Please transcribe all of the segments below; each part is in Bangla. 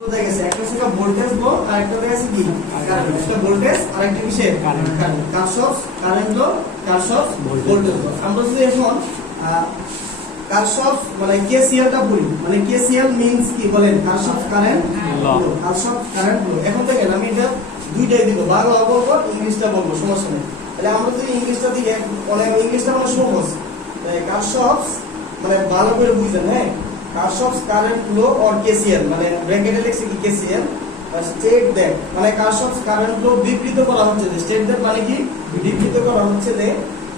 কোথায় গেছে একটা ছিল ভোল্টেজ লো আর একটা গেছে কি কারেন্ট একটা ভোল্টেজ আর একটা কিসের কারেন্ট কারশফস কারেন্ট লো কারশফস ভোল্টেজ লো আমরা যদি এখন কারশফস মানে কেসিএল টা বলি মানে কেসিএল মিন্স কি বলেন কারশফস কারেন্ট লো কারশফস কারেন্ট লো এখন দেখেন আমি এটা দুইটাই দিব বাংলা বলবো ইংলিশটা বলবো সমস্যা নেই তাহলে আমরা যদি ইংলিশটা দিই অনেক ইংলিশটা মানে সহজ কারশফস মানে ভালো করে বুঝেন হ্যাঁ Kirchhoff's current law or KCL মানে ব্র্যাকেটে লিখছি কি KCL স্টেট দ্যাট মানে Kirchhoff's current law বিবৃত করা হচ্ছে যে স্টেট দ্যাট মানে কি বিবৃত করা হচ্ছে যে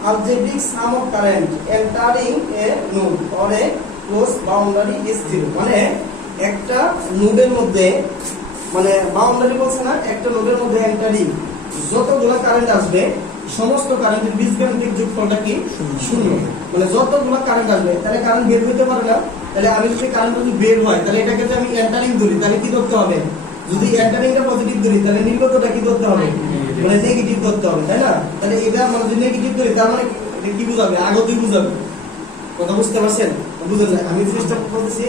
algebraic sum of current entering a node or a closed boundary is zero মানে একটা নোডের মধ্যে মানে বাউন্ডারি বলছে না একটা নোডের মধ্যে এন্টারিং যতগুলো কারেন্ট আসবে সমস্ত কারেন্টের বীজগাণিতিক যোগফলটা কি শূন্য মানে যতগুলো কারেন্ট আসবে তাহলে কারেন্ট বের হতে পারে না তাহলে আমি যদি কারেন্ট যদি বের হয় তাহলে এটাকে যদি আমি এন্টারিং ধরি তাহলে কি ধরতে হবে যদি এন্টারিংটা পজিটিভ ধরি তাহলে নির্গতটা কি ধরতে হবে মানে নেগেটিভ ধরতে হবে তাই না তাহলে এটা মানে যদি নেগেটিভ ধরি তার মানে এটা কি বোঝাবে আগতই বোঝাবে কথা বুঝতে পারছেন বুঝেন না আমি চেষ্টা বলতেছি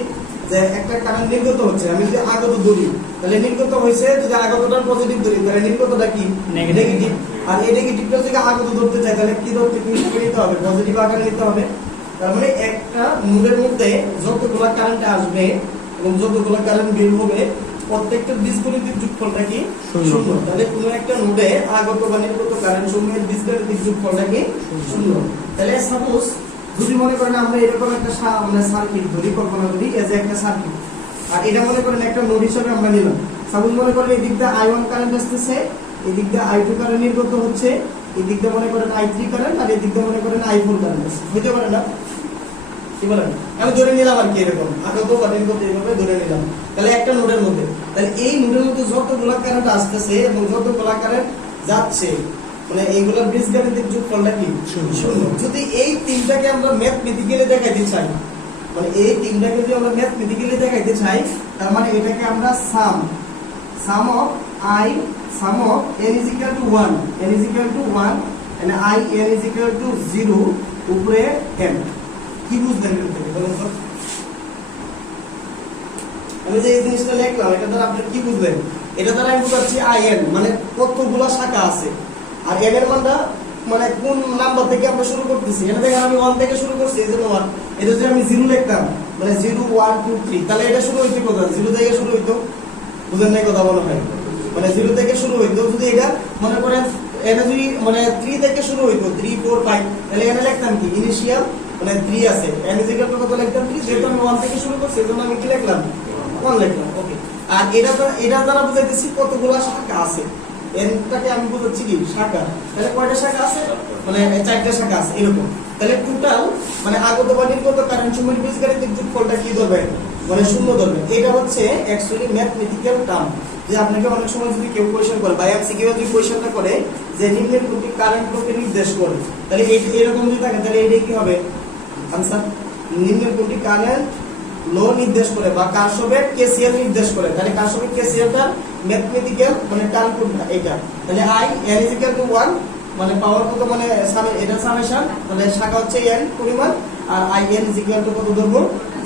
যে একটা কারেন্ট নির্গত হচ্ছে আমি যদি আগত ধরি তাহলে নির্গত হইছে যদি আগতটা পজিটিভ ধরি তাহলে নির্গতটা কি নেগেটিভ আর এই নেগেটিভটা যদি আগত ধরতে চাই তাহলে কি ধরতে নিতে হবে পজিটিভ আকারে নিতে হবে তার মানে একটা নোডের মধ্যে যতগুলো কারেন্ট আসবে এবং যতগুলো কারেন্ট বের হবে প্রত্যেকটা বীজগণিতিক যোগফলটা কি শূন্য তাহলে কোনো একটা নোডে আগত বা নির্গত কারেন্ট সমূহের বীজগণিতিক যোগফলটা কি শূন্য তাহলে সাপোজ যদি মনে করেন আমরা এরকম একটা মানে সার্কিট ধরি কল্পনা করি এই যে একটা সার্কিট আর এটা মনে করেন একটা নোড হিসেবে আমরা নিলাম সাপোজ মনে করেন এই দিকটা I1 কারেন্ট আসছে এই দিকটা I2 কারেন্ট নির্গত হচ্ছে এই দিকটা মনে করেন I3 কারেন্ট আর এই দিকটা মনে করেন I4 কারেন্ট আছে হতে পারে না কি বলেন আমি ধরে নিলাম আর কি এরকম আগত বা নির্গত এইভাবে ধরে নিলাম তাহলে একটা নোডের মধ্যে তাহলে এই নোডের মধ্যে যতগুলো কারেন্ট আসছে এবং যতগুলো কারেন্ট যাচ্ছে মানে এইগুলোর বীজগাণিতিক যোগফলটা কি শূন্য যদি এই তিনটাকে আমরা ম্যাথমেটিক্যালি দেখাইতে চাই মানে এই তিনটাকে যদি আমরা ম্যাথমেটিক্যালি দেখাইতে চাই তার মানে এটাকে আমরা sum of n is equal to 1 and I n is equal to 0 উপরে n কি বুঝলেন এটা থেকে বলেন তো আমি যে এই জিনিসটা লিখলাম এটা দ্বারা আপনি কি বুঝলেন এটা দ্বারা আমি বুঝাচ্ছি in মানে কতগুলো শাখা আছে আর n এর মানটা মানে কোন নাম্বার থেকে আমরা শুরু করতেছি এটা দেখেন আমি 1 থেকে শুরু করছি এজন্য 1 এটা যদি আমি 0 লিখতাম মানে 0 1 2 3 তাহলে এটা শুরু হইতো কোথা 0 থেকে শুরু হইতো বুঝেন নাই কথা বলা হয় মানে 0 থেকে শুরু হইতো যদি এটা মনে করেন এটা যদি মানে 3 থেকে শুরু হইতো 3 4 5 তাহলে এখানে লিখতাম কি ইনিশিয়াল মানে 3 আছে n is equal to কত লিখতাম 3 যেহেতু আমি 1 থেকে শুরু করছি এজন্য আমি কি লিখলাম 1 লিখলাম ওকে আর এটা দ্বারা বুঝাইতেছি কতগুলো শাখা আছে এনটাকে আমি বুঝাচ্ছি কি শাখা তাহলে কয়টা শাখা আছে মানে 4টা শাখা আছে এরকম তাহলে টোটাল মানে আগত বা নির্গত কারেন্ট সমূহের বীজগাণিতিক যোগফলটা কি ধরবে মানে শূন্য ধরবে এটা হচ্ছে অ্যাকচুয়ালি ম্যাথমেটিক্যাল টার্ম যে আপনাকে অনেক সময় যদি কেউ কোশ্চেন করে বা এমসিকিউ যদি কোশ্চেনটা করে যে নিম্নের কোনটি কারেন্ট লোকে নির্দেশ করে তাহলে এরকম যদি থাকে তাহলে এটা কি হবে आंसर নিম্নের কোনটি কারেন্ট লো নির্দেশ করে বা কারশফের কেসিএল নির্দেশ করে তাহলে কারশফের কেসিএলটা ম্যাথমেটিক্যাল মানে টার্ম কোনটা এটা তাহলে I n is equal to 1 মানে পাওয়ার কত মানে এটা সামেশন তাহলে শাখা হচ্ছে n পরিমাণ আর I n is equal to কত ধরব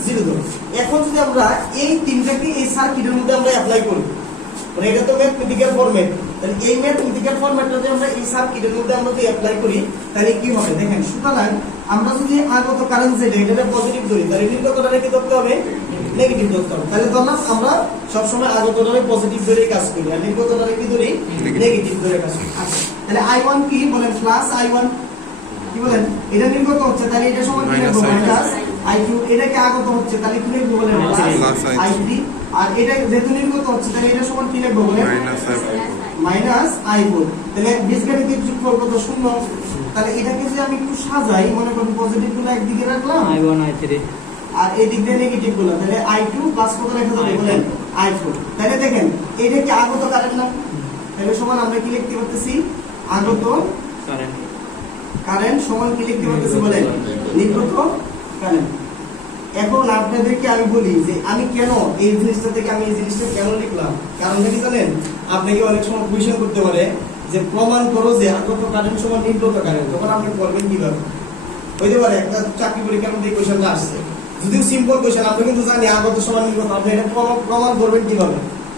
0 ধরব এখন যদি আমরা এই তিনটাকে এই সার্কিটের মধ্যে আমরা অ্যাপ্লাই করি মানে এটা তো ম্যাথমেটিক্যাল ফরম্যাট তাহলে এই ম্যাথমেটিক্যাল ফরম্যাটটা যদি আমরা এই সার্কিটের মধ্যে আমরা যদি অ্যাপ্লাই করি তাহলে কি হবে দেখেন সুতরাং আমরা যদি আগত কারেন্ট যেটা এটা পজিটিভ ধরি তাহলে নির্গতটা কি ধরতে হবে নেগেটিভ ধরতে হবে তাহলে ধরলাম আমরা সব সময় আগতটারে পজিটিভ ধরে কাজ করি আর নির্গতটারে কি ধরি নেগেটিভ ধরে কাজ করি আচ্ছা তাহলে I1 কি বলেন প্লাস I1 কি বলেন এটা নির্গত হচ্ছে তাহলে এটা সমান কি লিখব মাইনাস I2 এটা কি আগত হচ্ছে তাহলে কি লিখব বলেন প্লাস I3 আর এটা যেহেতু নির্গত হচ্ছে তাহলে এটা সমান কি লিখব বলেন মাইনাস I4 তাহলে বীজগাণিতিক যোগফল কত শূন্য তাহলে এটাকে যদি আমি একটু সাজাই মনে করুন পজিটিভ গুলো একদিকে রাখলাম I1 I3 আর এই দিক দিয়ে নেগেটিভ গুলো তাহলে I2 প্লাস কত লেখা যাবে বলেন I4 তাহলে দেখেন এটা কি আগত কারেন্ট না তাহলে সমান আমরা কি লিখতে পারতেছি আগত কারেন্ট সমান কি লিখতে পারতেছি বলেন নির্গত কারেন্ট এখন আপনাদেরকে আমি বলি যে আমি কেন এই জিনিসটা থেকে আমি এই জিনিসটা কেন লিখলাম কারণ কি জানেন আপনাকে অনেক সময় কোশ্চেন করতে পারে যে প্রমাণ করো যে আগত কারেন্ট সমান নির্গত কারেন্ট তখন আপনি করবেন কিভাবে হইতে পারে একটা চাকরি পরীক্ষার মধ্যে কোশ্চেনটা আসছে যদিও সিম্পল কোশ্চেন আমরা কিন্তু জানি আগত সমান নির্গত আপনি এটা প্রমাণ করবেন কিভাবে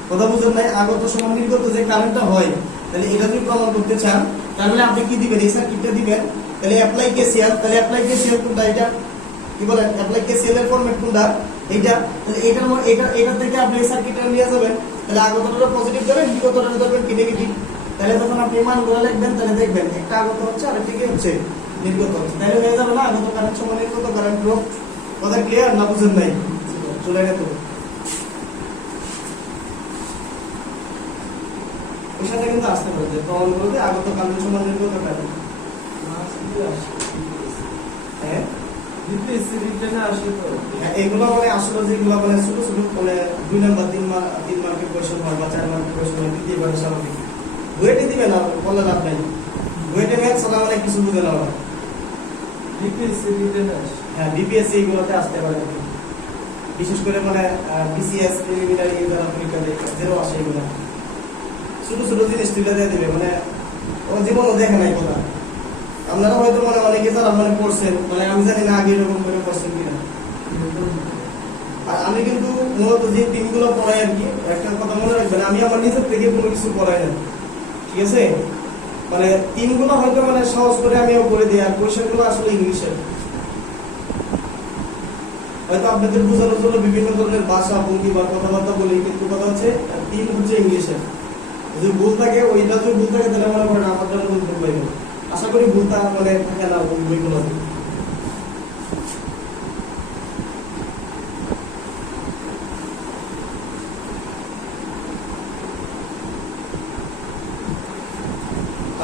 কথা বুঝেন নাই? আগত সমান নির্গত যে কারেন্টটা হয়, তাহলে এটা যদি প্রমাণ করতে চান তাহলে আপনি কি দিবেন? এই সার্কিটটা দিবেন। তাহলে অ্যাপ্লাই কেসিএল, তাহলে অ্যাপ্লাই কেসিএল কোনটা? এটা কি বলেন? অ্যাপ্লাই কেসিএল এর ফরম্যাট কোনটা? এইটা। তাহলে এটা থেকে আপনি এই সার্কিটটা নিয়ে যাবেন। তাহলে আগতটা পজিটিভ ধরবেন, বিগতটা ধরবেন কি নেগেটিভ। তাহলে যখন আপনি মানগুলো লিখবেন তাহলে দেখবেন একটা আগত হচ্ছে আর একটা কি হচ্ছে? নির্গত হচ্ছে। তাহলে হয়ে যাবে না আগত কারেন্ট সমান নির্গত কারেন্ট ড্রপ। কথা ক্লিয়ার না? বুঝেন নাই? চলে গেল। ওই সাথে কিন্তু আসতে পারে যে প্রমাণগুলোতে আগত কারেন্ট সমান নির্গত কারেন্ট। হ্যাঁ, এগুলো মানে আসলে যেগুলো মানে ছোট ছোট মানে 2 নাম্বার 3 মার্কের কোশ্চেন হয় বা 4 মার্কের কোশ্চেন হয়, দ্বিতীয় বার স্বাভাবিক বুয়েটে দিবে না, বলে লাভ নাই। বুয়েটে ম্যাথস না মানে কিছু বুঝে না ওরা। হ্যাঁ, বিপিএসসি এগুলোতে আসতে পারে, বিশেষ করে মানে বিসিএস প্রিলিমিনারি যারা পরীক্ষা দেয় যেরও আসে এগুলো ছোট ছোট জিনিস তুলে দিয়ে দিবে, মানে ও জীবনও দেখে নাই কথা। আপনারা হয়তো মানে অনেকে যারা মানে পড়ছেন, মানে আমি জানি না আগে এরকম করে পড়ছেন কিনা। আর আমি কিন্তু মূলত যে টিমগুলো পড়াই আর কি, একটা কথা মনে রাখবেন, আমি আমার নিজের থেকে কোনো কিছু পড়াই না, ঠিক আছে? মানে টিমগুলো হয়তো মানে সহজ করে আমিও করে দিই, আর কোয়েশ্চেনগুলো আসলে ইংলিশের। হয়তো আপনাদের বোঝানোর জন্য বিভিন্ন ধরনের ভাষা ভঙ্গি বা কথাবার্তা বলি, কিন্তু কথা হচ্ছে টিম হচ্ছে ইংলিশের। যদি ভুল থাকে, ওইটা যদি ভুল থাকে তাহলে মনে করেন আমার জন্য ভুল পাইবে। আশা করি ভুলটা মানে থাকে না বইগুলোতে।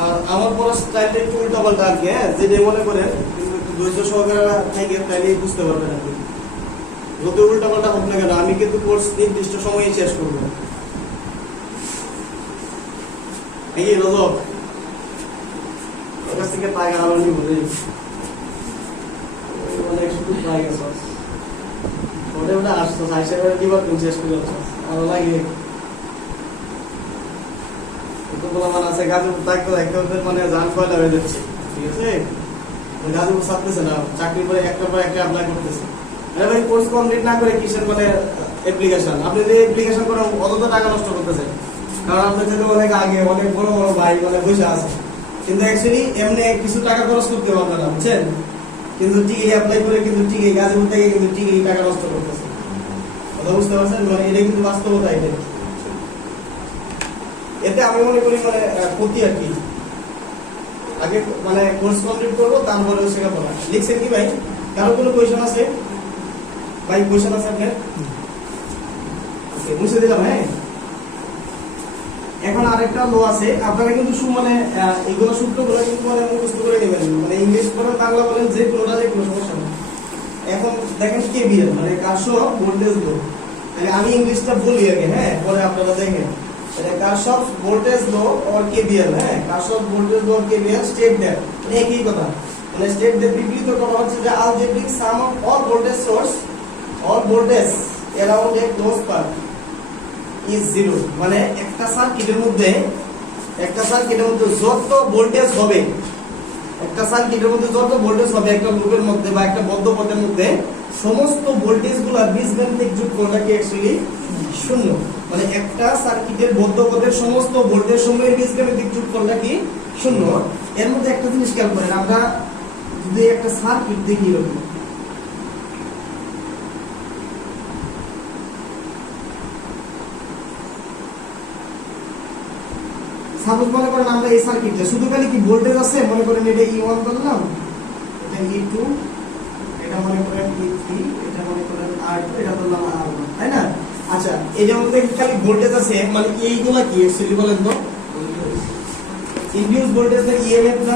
আর আমার পড়ার স্টাইলটা একটু উল্টা পাল্টা আর কি, হ্যাঁ, যেটা মনে করেন কিন্তু একটু ধৈর্য সহকারে থাকে তাহলে বুঝতে পারবেন আপনি। যত উল্টা পাল্টা হোক না কেন, আমি কিন্তু কোর্স নির্দিষ্ট সময়ে শেষ করবো। এই রজক কাছ থেকে টাকা আলো নিব অনেক শুধু পাই গেছে ওটা ওটা আসতো আইসা করে দিবার তুমি শেষ করে আরো লাগে কতগুলো মান আছে গাজীপুর থাকতে থাকতে মানে জান কয়লা হয়ে যাচ্ছে, ঠিক আছে? গাজীপুর ছাড়তেছে না, চাকরি করে একটার পর একটা অ্যাপ্লাই করতেছে। আরে ভাই, কোর্স কমপ্লিট না করে কিসের মানে অ্যাপ্লিকেশন? আপনি যে অ্যাপ্লিকেশন করেন অযথা টাকা নষ্ট করতেছেন, কারণ আপনার সাথে অনেক আগে অনেক বড় বড় ভাই মানে বসে আছে, কিন্তু অ্যাকচুয়ালি এমনি কিছু টাকা খরচ করতে পারবেন না, বুঝছেন? কিন্তু ঠিকই অ্যাপ্লাই করে কিন্তু ঠিকই গাজীপুর থেকে কিন্তু ঠিকই টাকা নষ্ট করতেছে। কথা বুঝতে পারছেন? মানে এটা কিন্তু বাস্তবতা। এতে আমি মনে করি মানে ক্ষতি আর কি। আগে মানে কোর্স কমপ্লিট করবো, তারপরে শেখাবো না। লিখছেন কি ভাই? কারো কোনো কোয়েশন আছে ভাই? কোয়েশন আছে আপনার? মুছে দিলাম। হ্যাঁ, এখন আরেকটা লো আছে, আপনারা কিন্তু মানে এগুলো সূত্রগুলো কিন্তু মানে মুখস্থ করে নেবেন, মানে ইংলিশ বলেন বাংলা বলেন যে কোনোটা যে কোনো সমস্যা নেই। এখন দেখেন কেভিএল মানে কারশফ ভোল্টেজ লো। তাহলে আমি ইংলিশটা বলি আগে, হ্যাঁ, পরে আপনারা দেখেন। তাহলে Kirchhoff voltage law or KVL, হ্যাঁ, Kirchhoff voltage law or KVL state that, মানে একই কথা। মানে স্টেট দ্যাট বিবৃত করা হচ্ছে যে algebraic sum of all voltage source or voltage around a closed path is 0, মানে একটা সার্কিটের মধ্যে যত ভোল্টেজ হবে, একটা লুপের মধ্যে বা একটা বদ্ধ পথের মধ্যে সমস্ত ভোল্টেজগুলো বীজগাণিতিক যোগফলটা কি অ্যাকচুয়ালি শূন্য। মানে একটা সার্কিটের বদ্ধ পথের সমস্ত ভোল্টেজ সমূহের বীজগাণিতিক যোগফলটা কি শূন্য। এর মধ্যে একটা জিনিস খেয়াল করেন, আমরা যদি একটা সার্কিট দেখি এরকম, সাপোজ মনে করেন আমরা এই সার্কিটে শুধু খালি কি ভোল্টেজ আছে, মনে করেন এটা E1 করলাম, এটা E2, এটা মনে করেন E3, এটা মনে করেন R2, এটা করলাম R1, তাই না? আচ্ছা, এই যে মধ্যে খালি ভোল্টেজ আছে, মানে এইগুলা কি অ্যাকচুয়ালি বলেন তো? ইনডিউস ভোল্টেজ না ইএমএফ না?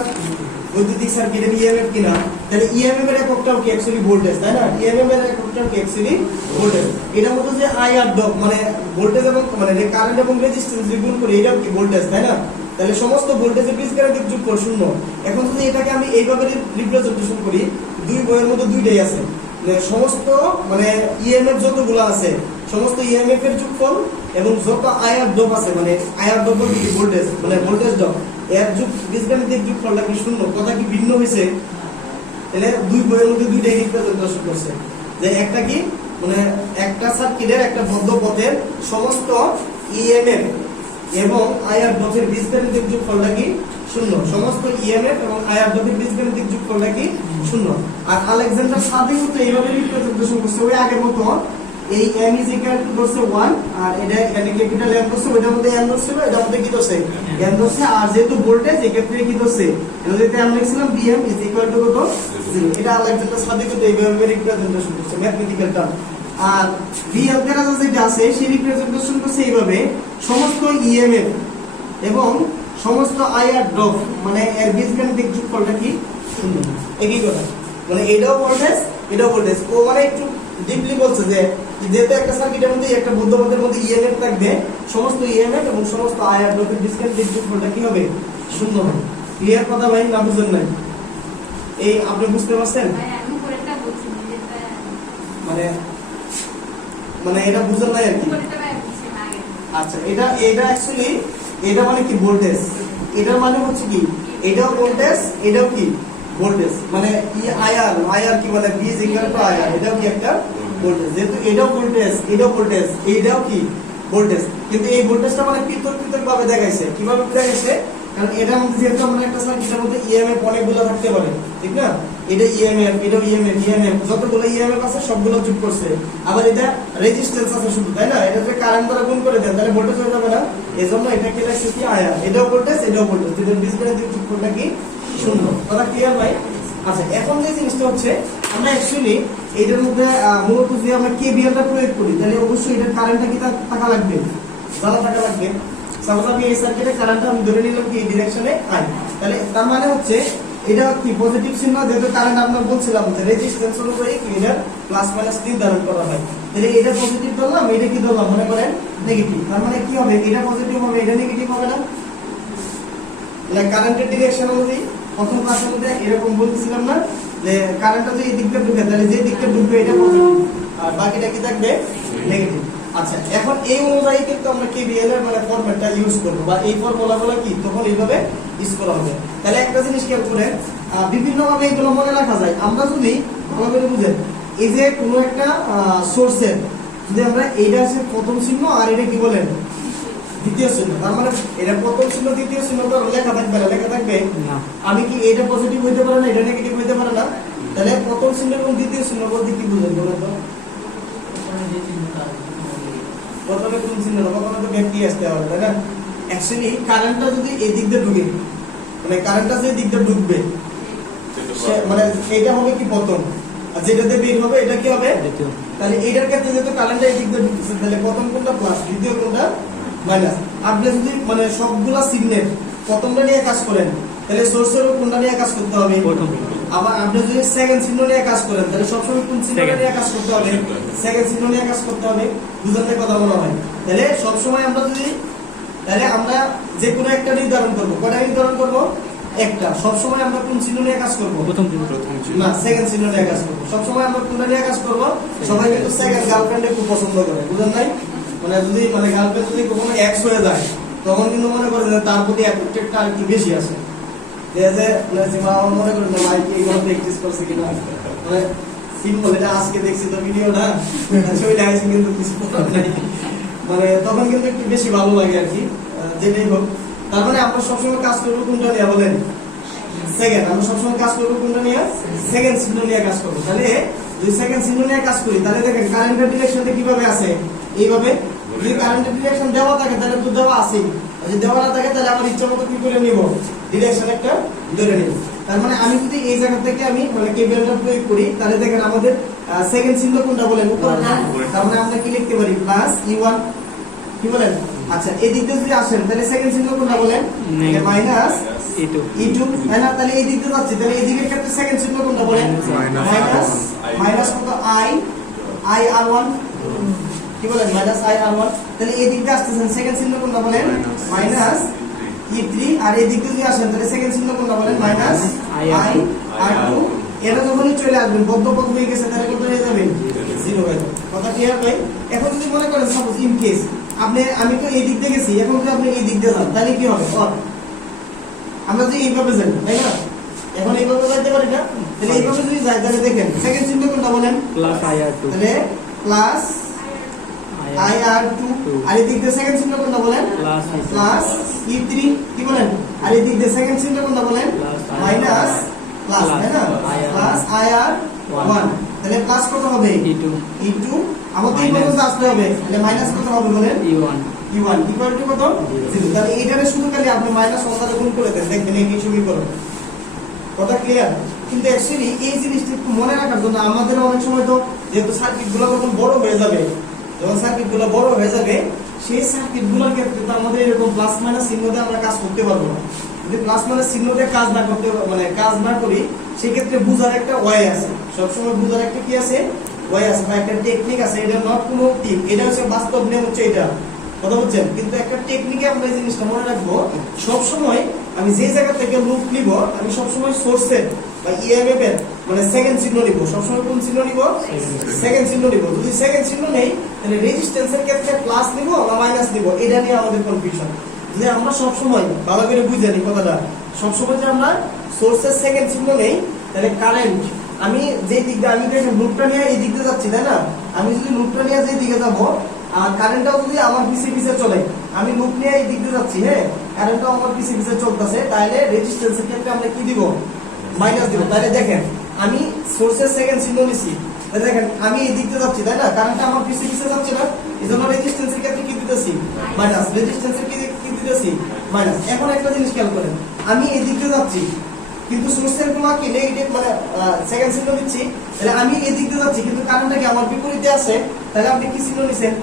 বৈদ্যুতিক সার্কিটের ইএমএফ কিনা? তাহলে ইএমএফ এর এককটাও কি অ্যাকচুয়ালি ভোল্টেজ, তাই না? ইএমএফ এর এককটাও কি অ্যাকচুয়ালি ভোল্টেজ। এটার মধ্যে যে আই আর ড্রপ মানে ভোল্টেজ এবং মানে কারেন্ট এবং রেজিস্ট্যান্স গুণ করে এটাও কি ভোল্টেজ, তাই না? তাহলে সমস্ত ভোল্টেজের বীজগাণিতিক যোগফল শূন্য। এখন যদি এটাকে আমি এইভাবে রিপ্রেজেন্টেশন করি, দুই বইয়ের মধ্যে দুইটাই আছে, সমস্ত মানে ইএমএফ যতগুলো আছে সমস্ত ইএমএফ এর যোগফল এবং যত আইআর ড্রপ আছে, মানে আইআর ড্রপ বলতে কি ভোল্টেজ, মানে ভোল্টেজ ড্রপ এর বীজগাণিতিক যোগফলটা কি শূন্য। কথা কি ভিন্ন হয়েছে? তাহলে দুই বইয়ের মধ্যে দুইটাই রিপ্রেজেন্টেশন করছে, যে একটা কি মানে একটা সার্কিটের একটা বদ্ধ পথের সমস্ত ইএমএফ এবং আইআর ড্রপের বীজগণিতিক যোগফলটা কি শূন্য সমস্ত ইএমএফ এবং আইআর ড্রপের বীজগণিতিক যোগফলটা কি শূন্য আর আলেকজান্ডার সাদিও তো এইভাবে রিপ্রেজেন্টেশন করছে ওই আগের মতো এই m is equal to ধরছে 1 আর এটা এখানে ক্যাপিটাল M ধরছে ওটার মধ্যে m ধরছে এটার মধ্যে কি ধরছে m ধরছে আর যেহেতু ভোল্টেজ এই ক্ষেত্রে কি ধরছে এটা যদি আমরা লিখছিলাম Vm is equal to কত 0 এটা আলেকজান্ডার সাদিও তো এইভাবে রিপ্রেজেন্টেশন করছে ম্যাথমেটিক্যাল টার্ম আর VL তেরাজা যেটা আছে সেই রিপ্রেজেন্টেশন করছে এইভাবে সমস্ত ইএমএফ এবং সমস্ত আইআর ড্রপ মানে এর বীজগণিতিক যোগফলটা কি শূন্য একই কথা মানে এটাও ভোল্টেজ ও মানে একটু ডিপলি বলছে যে যেহেতু একটা সার্কিটের মধ্যে একটা বুদ্ধপথের মধ্যে ইএমএফ থাকবে সমস্ত ইএমএফ এবং সমস্ত আইআর ড্রপের বীজগণিতিক যোগফলটা কি হবে শূন্য হবে ক্লিয়ার কথা ভাই না বুঝেন নাই এই আপনি বুঝতে পারছেন ভাই আমি পরেরটা বলছি মানে মানে এটা বুঝেন নাই আর কি পরেরটা ভাই বুঝছি না আগে আচ্ছা এটা অ্যাকচুয়ালি এটা মানে কি ভোল্টেজ এটা মানে হচ্ছে কি এটাও ভোল্টেজ এটাও কি ভোল্টেজ মানে আইআর কি মানে V is equal to IR এটাও কি একটা ভোল্টেজ যেহেতু এটাও ভোল্টেজ এটাও কি ভোল্টেজ কিন্তু এই ভোল্টেজটা মানে পৃথক ভাবে দেখাইছে কিভাবে দেখাইছে কারণ এটার মধ্যে যেহেতু আমরা একটা সার্কিটের মধ্যে ইএমএফ অনেকগুলো থাকতে পারে ঠিক না এটা ইএমএফ এটাও ইএমএফ যতগুলো ইএমএফ আছে সবগুলো যোগ করছে আবার এটা রেজিস্ট্যান্স আছে শুধু তাই না এটাতে কারেন্ট দ্বারা গুণ করে দেন তাহলে ভোল্টেজ হয়ে যাবে না এজন্য এটাকে লেখছে কি আইআর এটাও ভোল্টেজ দুটোর বীজগণিতিক যোগফলটা কি শূন্য কথা ক্লিয়ার ভাই আচ্ছা এখন যে জিনিসটা হচ্ছে আমরা অ্যাকচুয়ালি এটার মধ্যে মূলত যে আমরা কেভিএলটা প্রয়োগ করি তাহলে অবশ্যই এটার কারেন্টটা কি থাকা লাগবে জানা থাকা লাগবে সাপোজ আমি এই সার্কিটে কারেন্টটা আমি ধরে নিলাম কি এই ডিরেকশনে আই তাহলে তার মানে হচ্ছে এটা কি পজিটিভ চিহ্ন যেহেতু কারেন্ট আমরা বলছিলাম যে রেজিস্ট্যান্স অনুযায়ী কি এটা প্লাস মাইনাস নির্ধারণ করা হয় তাহলে এটা পজিটিভ ধরলাম এটা কি ধরলাম মনে করেন নেগেটিভ তার মানে কি হবে এটা পজিটিভ হবে এটা নেগেটিভ হবে না কারেন্টের ডিরেকশন অনুযায়ী প্রথম ক্লাসের মধ্যে এরকম বলতেছিলাম না যে কারেন্টটা যদি এই দিকটা ঢুকে তাহলে যে দিকটা ঢুকবে এটা পজিটিভ আর বাকিটা কি থাকবে নেগেটিভ আচ্ছা এখন এই অনুযায়ী কিন্তু আমরা কেভিএল এর মানে ফরম্যাটটা ইউজ করব বা এই ফর্মুলাগুলো কি তখন এইভাবে ইউজ করা হবে তাহলে একটা জিনিস খেয়াল করেন বিভিন্ন ভাবে এগুলো মনে রাখা যায় আমরা যদি ভালো করে বুঝেন এই যে কোনো একটা সোর্সের যদি আমরা এইটা আছে প্রথম চিহ্ন আর এটা কি বলেন দ্বিতীয় চিহ্ন তার মানে এটা প্রথম চিহ্ন দ্বিতীয় চিহ্ন তো লেখা থাকবে না আমি কি এটা পজিটিভ হইতে পারে না এটা নেগেটিভ হইতে পারে না তাহলে প্রথম চিহ্ন এবং দ্বিতীয় চিহ্ন বলতে কি বুঝেন বলেন তো প্রথমে কোন চিহ্ন কখনো তো ব্যক্তি আসতে হবে তাই না অ্যাকচুয়ালি কারেন্টটা যদি এই দিক দিয়ে ঢুকে মানে কারেন্টটা যে দিক দিয়ে ঢুকবে মানে এটা হবে কি প্রথম আর যেটাতে বের হবে এটা কি হবে দ্বিতীয় তাহলে এটার ক্ষেত্রে যেহেতু কারেন্টটা এই দিক দিয়ে ঢুকছে তাহলে প্রথম কোনটা প্লাস দ্বিতীয় কোনটা মাইনাস আপনি যদি মানে সবগুলা সিগন্যাল প্রথমটা নিয়ে কাজ করেন তাহলে সোর্সের কোনটা নিয়ে কাজ করতে হবে প্রথম আবার আপনি যদি সেকেন্ড চিহ্ন নিয়ে কাজ করেন তাহলে সবসময় কোন চিহ্নটা নিয়ে কাজ করতে হবে সেকেন্ড চিহ্ন নিয়ে কাজ করতে হবে বুঝতে কথা বলা হয় তাহলে সবসময় আমরা যদি তাহলে আমরা যে কোনো একটা নির্ধারণ করব কোনটা নির্ধারণ করব একটা সবসময় আমরা কোন চিহ্ন নিয়ে কাজ করব প্রথম চিহ্ন না সেকেন্ড চিহ্ন নিয়ে কাজ করব সবসময় আমরা কোনটা নিয়ে কাজ করব সবাই কিন্তু সেকেন্ড গার্লফ্রেন্ডে খুব পছন্দ করে বুঝেন নাই মানে যদি মানে গার্লফ্রেন্ড যদি কখনো এক্স হয়ে যায় তখন কিন্তু মনে করে যে তার প্রতি অ্যাট্রাক্টটা একটু বেশি আসে মনে করেন না ভাই কি প্র্যাকটিস করছে কিনা মানে সিম্পল এটা আজকে দেখছি তো ভিডিওটা ছবিটা আছে কিন্তু কিছু নাই মানে তখন কিন্তু একটু বেশি ভালো লাগে আর কি যেটাই হোক তার মানে আমরা সবসময় কাজ করবো কোনটা নিয়ে বলেন সেকেন্ড আমরা সবসময় কাজ করবো কোনটা নিয়ে সেকেন্ড চিহ্ন নিয়ে কাজ করবো তাহলে যদি সেকেন্ড চিহ্ন নিয়ে কাজ করি তাহলে দেখেন কারেন্টের ডিরেকশনটা কিভাবে আছে এইভাবে যদি কারেন্টের ডিরেকশন দেওয়া থাকে তাহলে তো দেওয়া আছেই যদি দেওয়া না থাকে তাহলে আমার ইচ্ছা মতো কি করে নিব ডিরেকশন একটা ধরে নিব তার মানে আমি যদি এই জায়গা থেকে আমি মানে কেবিএলটা প্রয়োগ করি তাহলে দেখেন আমাদের সেকেন্ড চিহ্ন কোনটা বলেন উপরটা তার মানে আমরা কি লিখতে পারি প্লাস ই1 কি বলেন আচ্ছা এই দিক দিয়ে যদি আসেন তাহলে সেকেন্ড চিহ্ন কোনটা বলেন মাইনাস ই2 তাই না তাহলে এই দিক দিয়ে যাচ্ছে তাহলে এই দিকের ক্ষেত্রে সেকেন্ড চিহ্ন কোনটা বলেন মাইনাস কত আই আর1 কি বলেন মাইনাস আই আর1 তাহলে এই দিক দিয়ে আসতেছেন সেকেন্ড চিহ্ন কোনটা বলেন মাইনাস ই3 আর এই দিক দিয়ে যদি আসেন তাহলে সেকেন্ড চিহ্ন কোনটা বলেন মাইনাস আই আর2 এটা যখনই চলে আসবেন বদ্ধ পদ হয়ে গেছে তাহলে কত হয়ে যাবে 0 হয়ে যাবে কথা ক্লিয়ার ভাই এখন যদি মনে করেন সাপোজ ইন কেস আপনি আমি তো এই দিক দিয়ে গেছি এখন যদি আপনি এই দিক দিয়ে যান তাহলে কি হবে অর আমরা যদি এইভাবে যাই তাই না এখন এইভাবে যাইতে পারি না তাহলে এইভাবে যদি যাই তাহলে দেখেন সেকেন্ড চিহ্ন কোনটা বলেন প্লাস আই আর2 তাহলে প্লাস IR2 আর এদিক দিয়ে সেকেন্ড চিহ্ন কোনটা বলেন প্লাস E3 কি বলেন আর এদিক দিয়ে সেকেন্ড চিহ্ন কোনটা বলেন মাইনাস প্লাস তাই না প্লাস IR1 তাহলে প্লাস কত হবে E2 আমাদের এই পর্যন্ত আসতে হবে তাহলে মাইনাস কত হবে বলেন E1 ইকুয়াল টু কত 0 তাহলে এইটারে শুধু খালি আপনি মাইনাস 1 দ্বারা গুণ করে দেন দেখবেন এই হিসাবই করো কথা ক্লিয়ার কিন্তু অ্যাকচুয়ালি এই জিনিসটা একটু মনে রাখার জন্য আমাদের অনেক সময় তো যেহেতু সার্কিটগুলো যখন বড় হয়ে যাবে যখন সার্কিটগুলো বড় হয়ে যাবে সেই সার্কিটগুলোর ক্ষেত্রে তো আমাদের এরকম প্লাস মাইনাস চিহ্ন দিয়ে আমরা কাজ করতে পারবো না যদি প্লাস মাইনাস চিহ্ন দিয়ে কাজ না করতে মানে কাজ না করি সেই ক্ষেত্রে বুঝার একটা ওয়ে আছে সব সময় বুঝার একটা কি আছে ওয়ে আছে বা একটা টেকনিক আছে এটা নট কোনো টিপ এটা হচ্ছে বাস্তব নিয়ম হচ্ছে এটা কথা বুঝছেন কিন্তু একটা টেকনিকে আমরা এই জিনিসটা মনে রাখবো সব সময় আমি যে জায়গা থেকে লুপ নিব আমি সব সময় সোর্সের বা ইএমএফ এর মানে সেকেন্ড চিহ্ন নিব সব সময় কোন চিহ্ন নিব সেকেন্ড চিহ্ন নিব যদি সেকেন্ড চিহ্ন নেই তাহলে রেজিস্ট্যান্সের ক্ষেত্রে প্লাস নিব না মাইনাস নিব এটা নিয়ে আমাদের কনফিউশন যে আমরা সব সময় ভালো করে বুঝে নিই কথাটা সব সময় যে আমরা সোর্সের সেকেন্ড চিহ্ন নেই তাহলে কারেন্ট আমি যে দিক দিয়ে আমি দেখেন লুপটা নিয়ে এই দিক দিয়ে যাচ্ছি তাই না আমি যদি লুপটা নিয়ে যে দিকে যাব আর কারেন্টটাও যদি আমার পিছে পিছে চলে আমি লুপ নিয়ে এই দিক দিয়ে যাচ্ছি হ্যাঁ কারেন্টটাও আমার পিছে পিছে চলতেছে তাহলে রেজিস্ট্যান্সের ক্ষেত্রে আমরা কি দিব মাইনাস দিব তাহলে দেখেন আমি সোর্সের সেকেন্ড চিহ্ন নিছি তাহলে দেখেন আমি এই দিক দিয়ে যাচ্ছি তাই না কারেন্টটা আমার পিছে পিছে যাচ্ছে না এজন্য রেজিস্ট্যান্সের ক্ষেত্রে কি দিতেছি মাইনাস রেজিস্ট্যান্সের কি দিতেছি মাইনাস এখন একটা জিনিস খেয়াল করেন আমি এই দিক দিয়ে যাচ্ছি কিন্তু সোর্সের গুলো কি নেগেটিভ মানে সেকেন্ড চিহ্ন দিচ্ছি তাহলে আমি এই দিক দিয়ে যাচ্ছি কিন্তু কারেন্টটা কি আমার বিপরীতে আছে তাহলে আপনি কি চিহ্ন নিছেন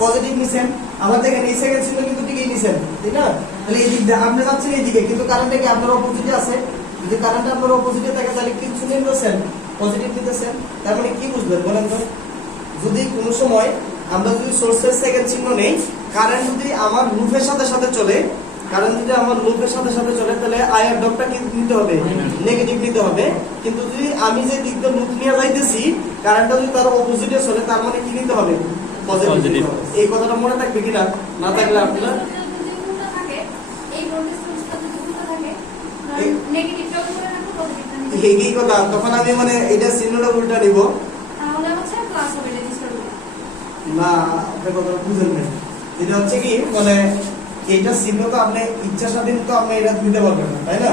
পজিটিভ নিছেন আবার দেখেন এই সেকেন্ড চিহ্ন কিন্তু ঠিকই নিছেন ঠিক না তাহলে এই দিক দিয়ে আপনি যাচ্ছেন এই দিকে কিন্তু কারেন্টটা কি আপনার অপোজিটে আছে যদি কারেন্ট আপনার অপোজিটে থাকে তাহলে কি চিহ্ন নিতেছেন পজিটিভ নিতেছেন তার মানে কি বুঝবেন বলেন তো যদি কোনো সময় আমরা যদি সোর্সের সেকেন্ড চিহ্ন নেই কারেন্ট যদি আমার লুপের সাথে সাথে চলে কারেন্ট যদি আমার লুপের সাথে সাথে চলে তাহলে আইআর ডটটা কি নিতে হবে নেগেটিভ নিতে হবে কিন্তু যদি আমি যে দিক দিয়ে লুপ নিয়ে যাইতেছি কারেন্টটা যদি তার অপোজিটে চলে তার মানে কি নিতে হবে পজিটিভ এই কথাটা মনে থাকবে কিনা না থাকলে আপনারা এই কথা তখন আমি মানে এটা চিহ্নটা উল্টা নিব না আপনি কথা বুঝেন না এটা হচ্ছে কি মানে এটা চিহ্ন তো আপনি ইচ্ছা স্বাধীন তো আপনি এটা দিতে পারবেন না তাই না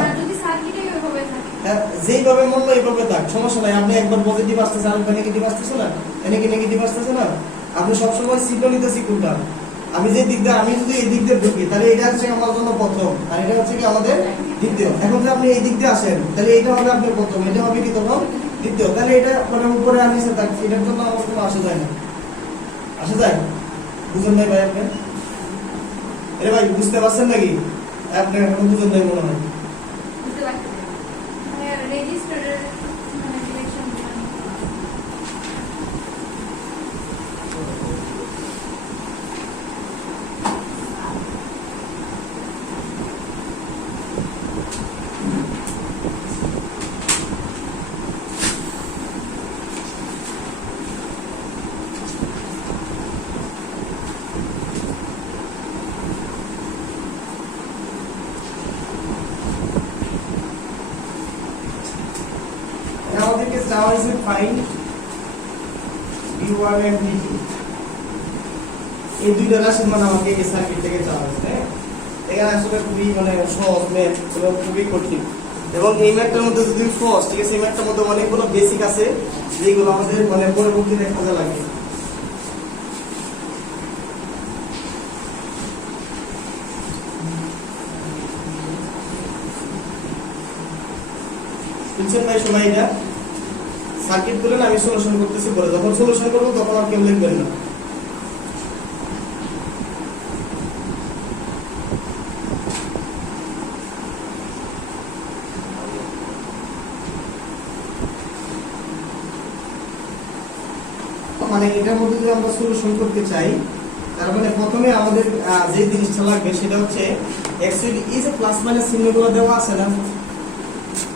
যেইভাবে মন এইভাবে থাক সমস্যা নাই আপনি একবার পজিটিভ আসতেছে আর একবার নেগেটিভ আসতেছে না এনেকে নেগেটিভ আসতেছে না আপনি সবসময় চিহ্ন নিতেছি কোনটা আমি যে দিক দিয়ে আমি যদি এই দিক দিয়ে ঢুকি তাহলে এটা হচ্ছে আমার জন্য প্রথম আর এটা হচ্ছে কি আমাদের দ্বিতীয় এখন যদি আপনি এই দিক দিয়ে আসেন তাহলে এটা হবে আপনার প্রথম এটা হবে কি তখন দ্বিতীয় তাহলে এটা মানে উপরে আমি এটার জন্য আমার কোনো আসা যায় না আসা যায় বুঝেন নাই ভাই আপনি আরে ভাই বুঝতে পারছেন নাকি আপনি এখন বুঝেন নাই মনে হয় বুঝতে পারছি মানে রেজিস্টারের মানে ডিরেকশন আমাদেরকে চাওয়া হয়েছে ফাইন্ড V1 and V2 এই দুইটা রাশির মান আমাকে এই সার্কিট থেকে চাওয়া হয়েছে এখানে আসলে খুবই মানে সহজ ম্যাথ এবং খুবই কঠিন এবং এই ম্যাথটার মধ্যে যদি সহজ ঠিক আছে এই ম্যাথটার মধ্যে অনেকগুলো বেসিক আছে যেগুলো আমাদের মানে পরবর্তীতে কাজে লাগে বুঝছেন ভাই সবাই এটা সার্কিট গুলো আমি সলিউশন করতেছি বলে যখন সলিউশন করব তখন আর কেউ লিখবেন না মানে এটার মধ্যে যদি আমরা সলিউশন করতে চাই তার মানে প্রথমে আমাদের যে জিনিসটা লাগবে সেটা হচ্ছে অ্যাকচুয়ালি এই যে প্লাস মাইনাস চিহ্নগুলো দেওয়া আছে না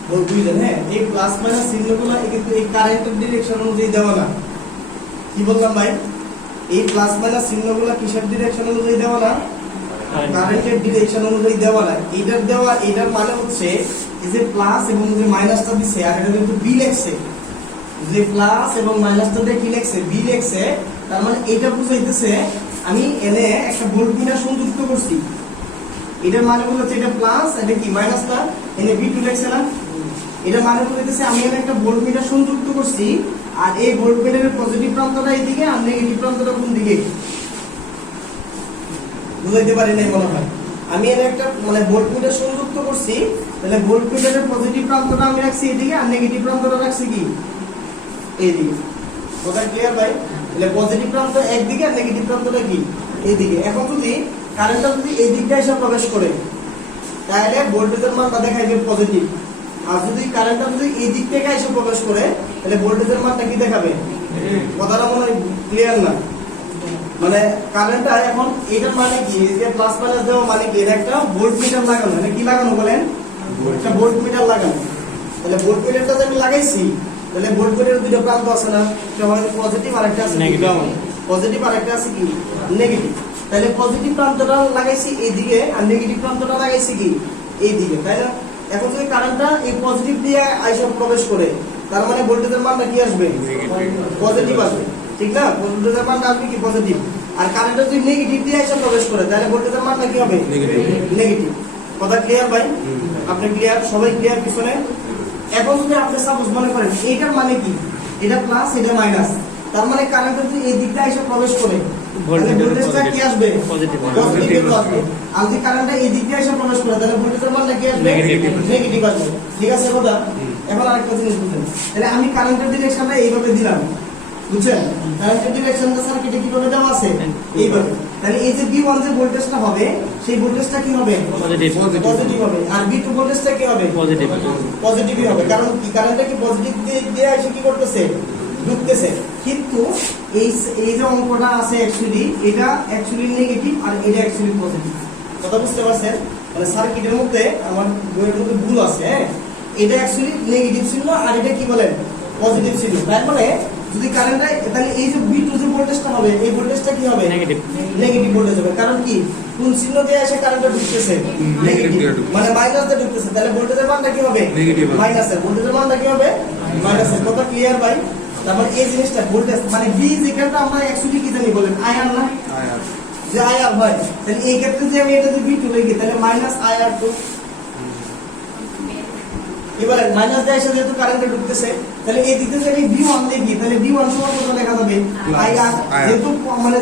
বুঝলেন হ্যাঁ এই প্লাস মাইনাস চিহ্নগুলো কিন্তু এই কারেন্টের ডিরেকশন অনুযায়ী দেওয়া না কি বললাম ভাই এই প্লাস মাইনাস চিহ্নগুলো কিসের ডিরেকশন অনুযায়ী দেওয়া না কারেন্টের ডিরেকশন অনুযায়ী দেওয়া না এইটার দেওয়া এটার মানে হচ্ছে এই যে প্লাস এবং যে মাইনাসটা দিছে আর এটা কিন্তু বি লেখছে যে প্লাস এবং মাইনাসটা দিয়ে কি লেখছে বি লেখছে তার মানে এটা বুঝাইতেছে আমি এনে একটা ভোল্টমিটার সংযুক্ত করছি, এটার মানে হচ্ছে এটা প্লাস এটা কি মাইনাস না, এনে V2 লিখছে না, এটার মানে হচ্ছে আমি এনে একটা ভোল্টমিটার সংযুক্ত করছি আর এই ভোল্টমিটারের পজিটিভ প্রান্তটা এইদিকে আর নেগেটিভ প্রান্তটা কোন দিকে, বুঝাইতে পারি নাই মনে হয়। আমি এনে একটা মানে ভোল্টমিটার সংযুক্ত করছি, তাহলে ভোল্টমিটারের পজিটিভ প্রান্তটা আমি রাখছি এইদিকে আর নেগেটিভ প্রান্তটা রাখছি কি এইদিকে। কথা ক্লিয়ার ভাই? তাহলে পজিটিভ প্রান্ত একদিকে আর নেগেটিভ প্রান্তটা কি এইদিকে। এখন যদি কারেন্টটা যদি এই দিকটা এসে প্রবেশ করে তাহলে ভোল্টেজের মানটা দেখাইবে পজিটিভ, আর যদি কারেন্টটা যদি এই দিক থেকে এসে প্রবেশ করে তাহলে ভোল্টেজের মানটা কি দেখাবে? কথাটা মনে হয় ক্লিয়ার না? মানে কারেন্টটা এখন এটার মানে কি, যে প্লাস মাইনাস দেওয়া মানে কি, এটা একটা ভোল্টমিটার লাগানো, মানে কি লাগানো বলেন? একটা ভোল্টমিটার লাগানো। তাহলে ভোল্টমিটারটা যে আমি লাগাইছি, তাহলে ভোল্টমিটারের দুটো প্রান্ত আছে না, একটা হচ্ছে পজিটিভ আর একটা আছে নেগেটিভ, পজিটিভ আর একটা আছে কি নেগেটিভ। তাহলে পজিটিভ প্রান্তটা লাগাইছি এইদিকে আর নেগেটিভ প্রান্তটা লাগাইছি কি এইদিকে, তাই না? এখন যদি কারেন্টটা এই পজিটিভ দিয়ে আইসা প্রবেশ করে তার মানে ভোল্টেজের মানটা কি আসবে? পজিটিভ আসবে, ঠিক না? ভোল্টেজের মানটা আসবে কি পজিটিভ। আর কারেন্টটা যদি নেগেটিভ দিয়ে আইসা প্রবেশ করে তাহলে ভোল্টেজের মানটা কি হবে? নেগেটিভ। কথা ক্লিয়ার ভাই? আপনি ক্লিয়ার? সবাই ক্লিয়ার পিছনে? এখন যদি আপনি সাপোজ মনে করেন এইটার মানে কি, এটা প্লাস এটা মাইনাস, তার মানে কারেন্ট যদি এই দিকটা এসে প্রবেশ করে ভোল্টেজটা কি আসবে? পজিটিভ আসবে। আর যদি কারেন্টটা এই দিকটা এসে প্রবেশ করে তাহলে ভোল্টেজের মানটা কি আসবে? নেগেটিভ আসবে। ঠিক আছে কথা? এখন আরেকটা জিনিস বুঝেন, তাহলে আমি কারেন্টের ডিরেকশনটা এইভাবে দিলাম, বুঝছেন? কারেন্টের ডিরেকশনটা সার্কিটে কিভাবে দেওয়া আছে? এইভাবে। তাহলে এই যে V1 যে ভোল্টেজটা হবে সেই ভোল্টেজটা কি হবে? পজিটিভ হবে। আর V2 ভোল্টেজটা কি হবে? পজিটিভই হবে। কারণ কি কারেন্টটা কি পজিটিভ দিয়ে এসে কি করতেছে? ঢুকতেছে। কিন্তু এই যে অঙ্কটা আছে অ্যাকচুয়ালি এটা অ্যাকচুয়ালি নেগেটিভ আর এটা অ্যাকচুয়ালি পজিটিভ। কথা বুঝতে পারছেন? মানে সার্কিটের মধ্যে আমার বইয়ের মধ্যে ভুল আছে, হ্যাঁ? এটা অ্যাকচুয়ালি নেগেটিভ ছিল আর এটা কি বলেন পজিটিভ ছিল। তার মানে যদি কারেন্টটা তাহলে এই যে V2 যে ভোল্টেজটা হবে এই ভোল্টেজটা কি হবে? নেগেটিভ ভোল্টেজ হবে। কারণ কি কোন চিহ্ন দিয়ে এসে কারেন্টটা ঢুকতেছে? নেগেটিভ, মানে মাইনাস দিয়ে ঢুকতেছে। তাহলে ভোল্টেজের মানটা কি হবে? মাইনাসের। ভোল্টেজের মানটা কি হবে? মাইনাসের। কথা ক্লিয়ার ভাই? তারপর এই জিনিসটা ভোল্টেজ মানে V যেখানটা আমরা অ্যাকচুয়ালি কি জানি বলেন? আয়ার না? যে আয়ার হয়, তাহলে এই ক্ষেত্রে যে আমি এটা যদি V2 লিখি তাহলে মাইনাস IR2। এবারে মাইনাস দিয়ে এসে যেহেতু কারেন্টে ঢুকতেছে তাহলে এই দিকে যদি আমি V1 লিখি তাহলে V1 সমান কত লেখা যাবে? IR।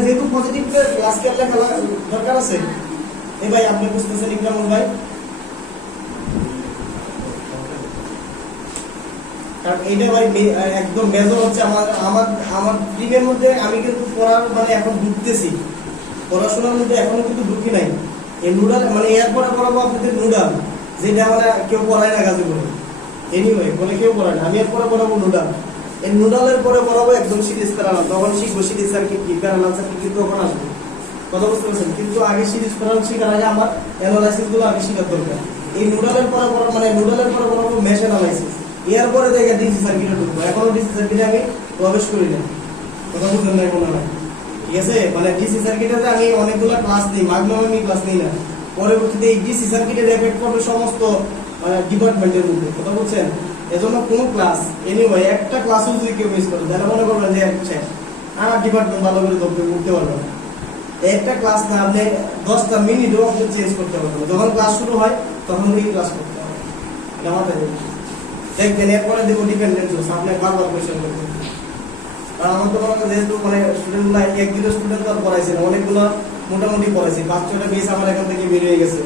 যেহেতু পজিটিভ প্লাস কে লেখা দরকার আছে। এই ভাই আপনি বুঝতেছেন ইকরামুল ভাই? কারণ এইটা ভাই একদম মেজর হচ্ছে আমার দিনের মধ্যে আমি কিন্তু পড়ার মানে এখন ঢুকতেছি, পড়াশোনার মধ্যে এখনো কিন্তু ঢুকি নাই। এই নুডাল মানে এরপরে পড়াবো আপনাদের নুডাল, যেটা মানে কেউ পড়ায় না কাজে করে, এনিওয়ে বলে কেউ পড়ায় না, আমি এরপরে পড়াবো নুডাল। এই নুডালের পরে পড়াবো একদম সিরিজ প্যারালাল, তখন শিখবো সিরিজ সার্কিট কি, প্যারালাল সার্কিট কিন্তু তখন আসবে। কথা বুঝতে পারছেন? কিন্তু আগে সিরিজ প্যারালাল শেখার আগে আমার অ্যানালাইসিস গুলো আগে শেখার দরকার। এই নুডালের পরে মানে নুডালের পরে পড়াবো মেশ অ্যানালাইসিস, এরপরে দেখে ডিসি সার্কিটে ঢুকবো। এখনো ডিসি সার্কিটে আমি প্রবেশ করি না। কথা বুঝলেন না? মনে হয় ঠিক আছে? মানে ডিসি সার্কিটে আমি অনেকগুলো ক্লাস নিই, মাগনামি ক্লাস নিই না। পরবর্তীতে এই ডিসি সার্কিটের এফেক্ট করবে সমস্ত ডিপার্টমেন্টের মধ্যে। কথা বলছেন? এজন্য কোন ক্লাস এনিওয়ে একটা ক্লাসও যদি কেউ মিস করে তাহলে মনে করবেন যে শেষ, আমার ডিপার্টমেন্ট ভালো করে উঠতে পারবে না। একটা ক্লাস না আপনি 10টা মিনিটও আপনি চেঞ্জ করতে পারবেন না। যখন ক্লাস শুরু হয় তখন ওই ক্লাস করতে হবে। এটা মাথায় রাখবেন। দেখবেন এরপরে দেবো ডিপেন্ডেন্ট সোর্স, আপনাকে বারবার কোয়েশ্চেন করতে হবে। কারণ আমার তো মনে হয় যেহেতু মানে স্টুডেন্টগুলো একদিকে স্টুডেন্ট তো আর পড়াইছে না, অনেকগুলো মোটামুটি পড়াইছি, 5-6টা বেস আমার এখান থেকে বেরিয়ে গেছে।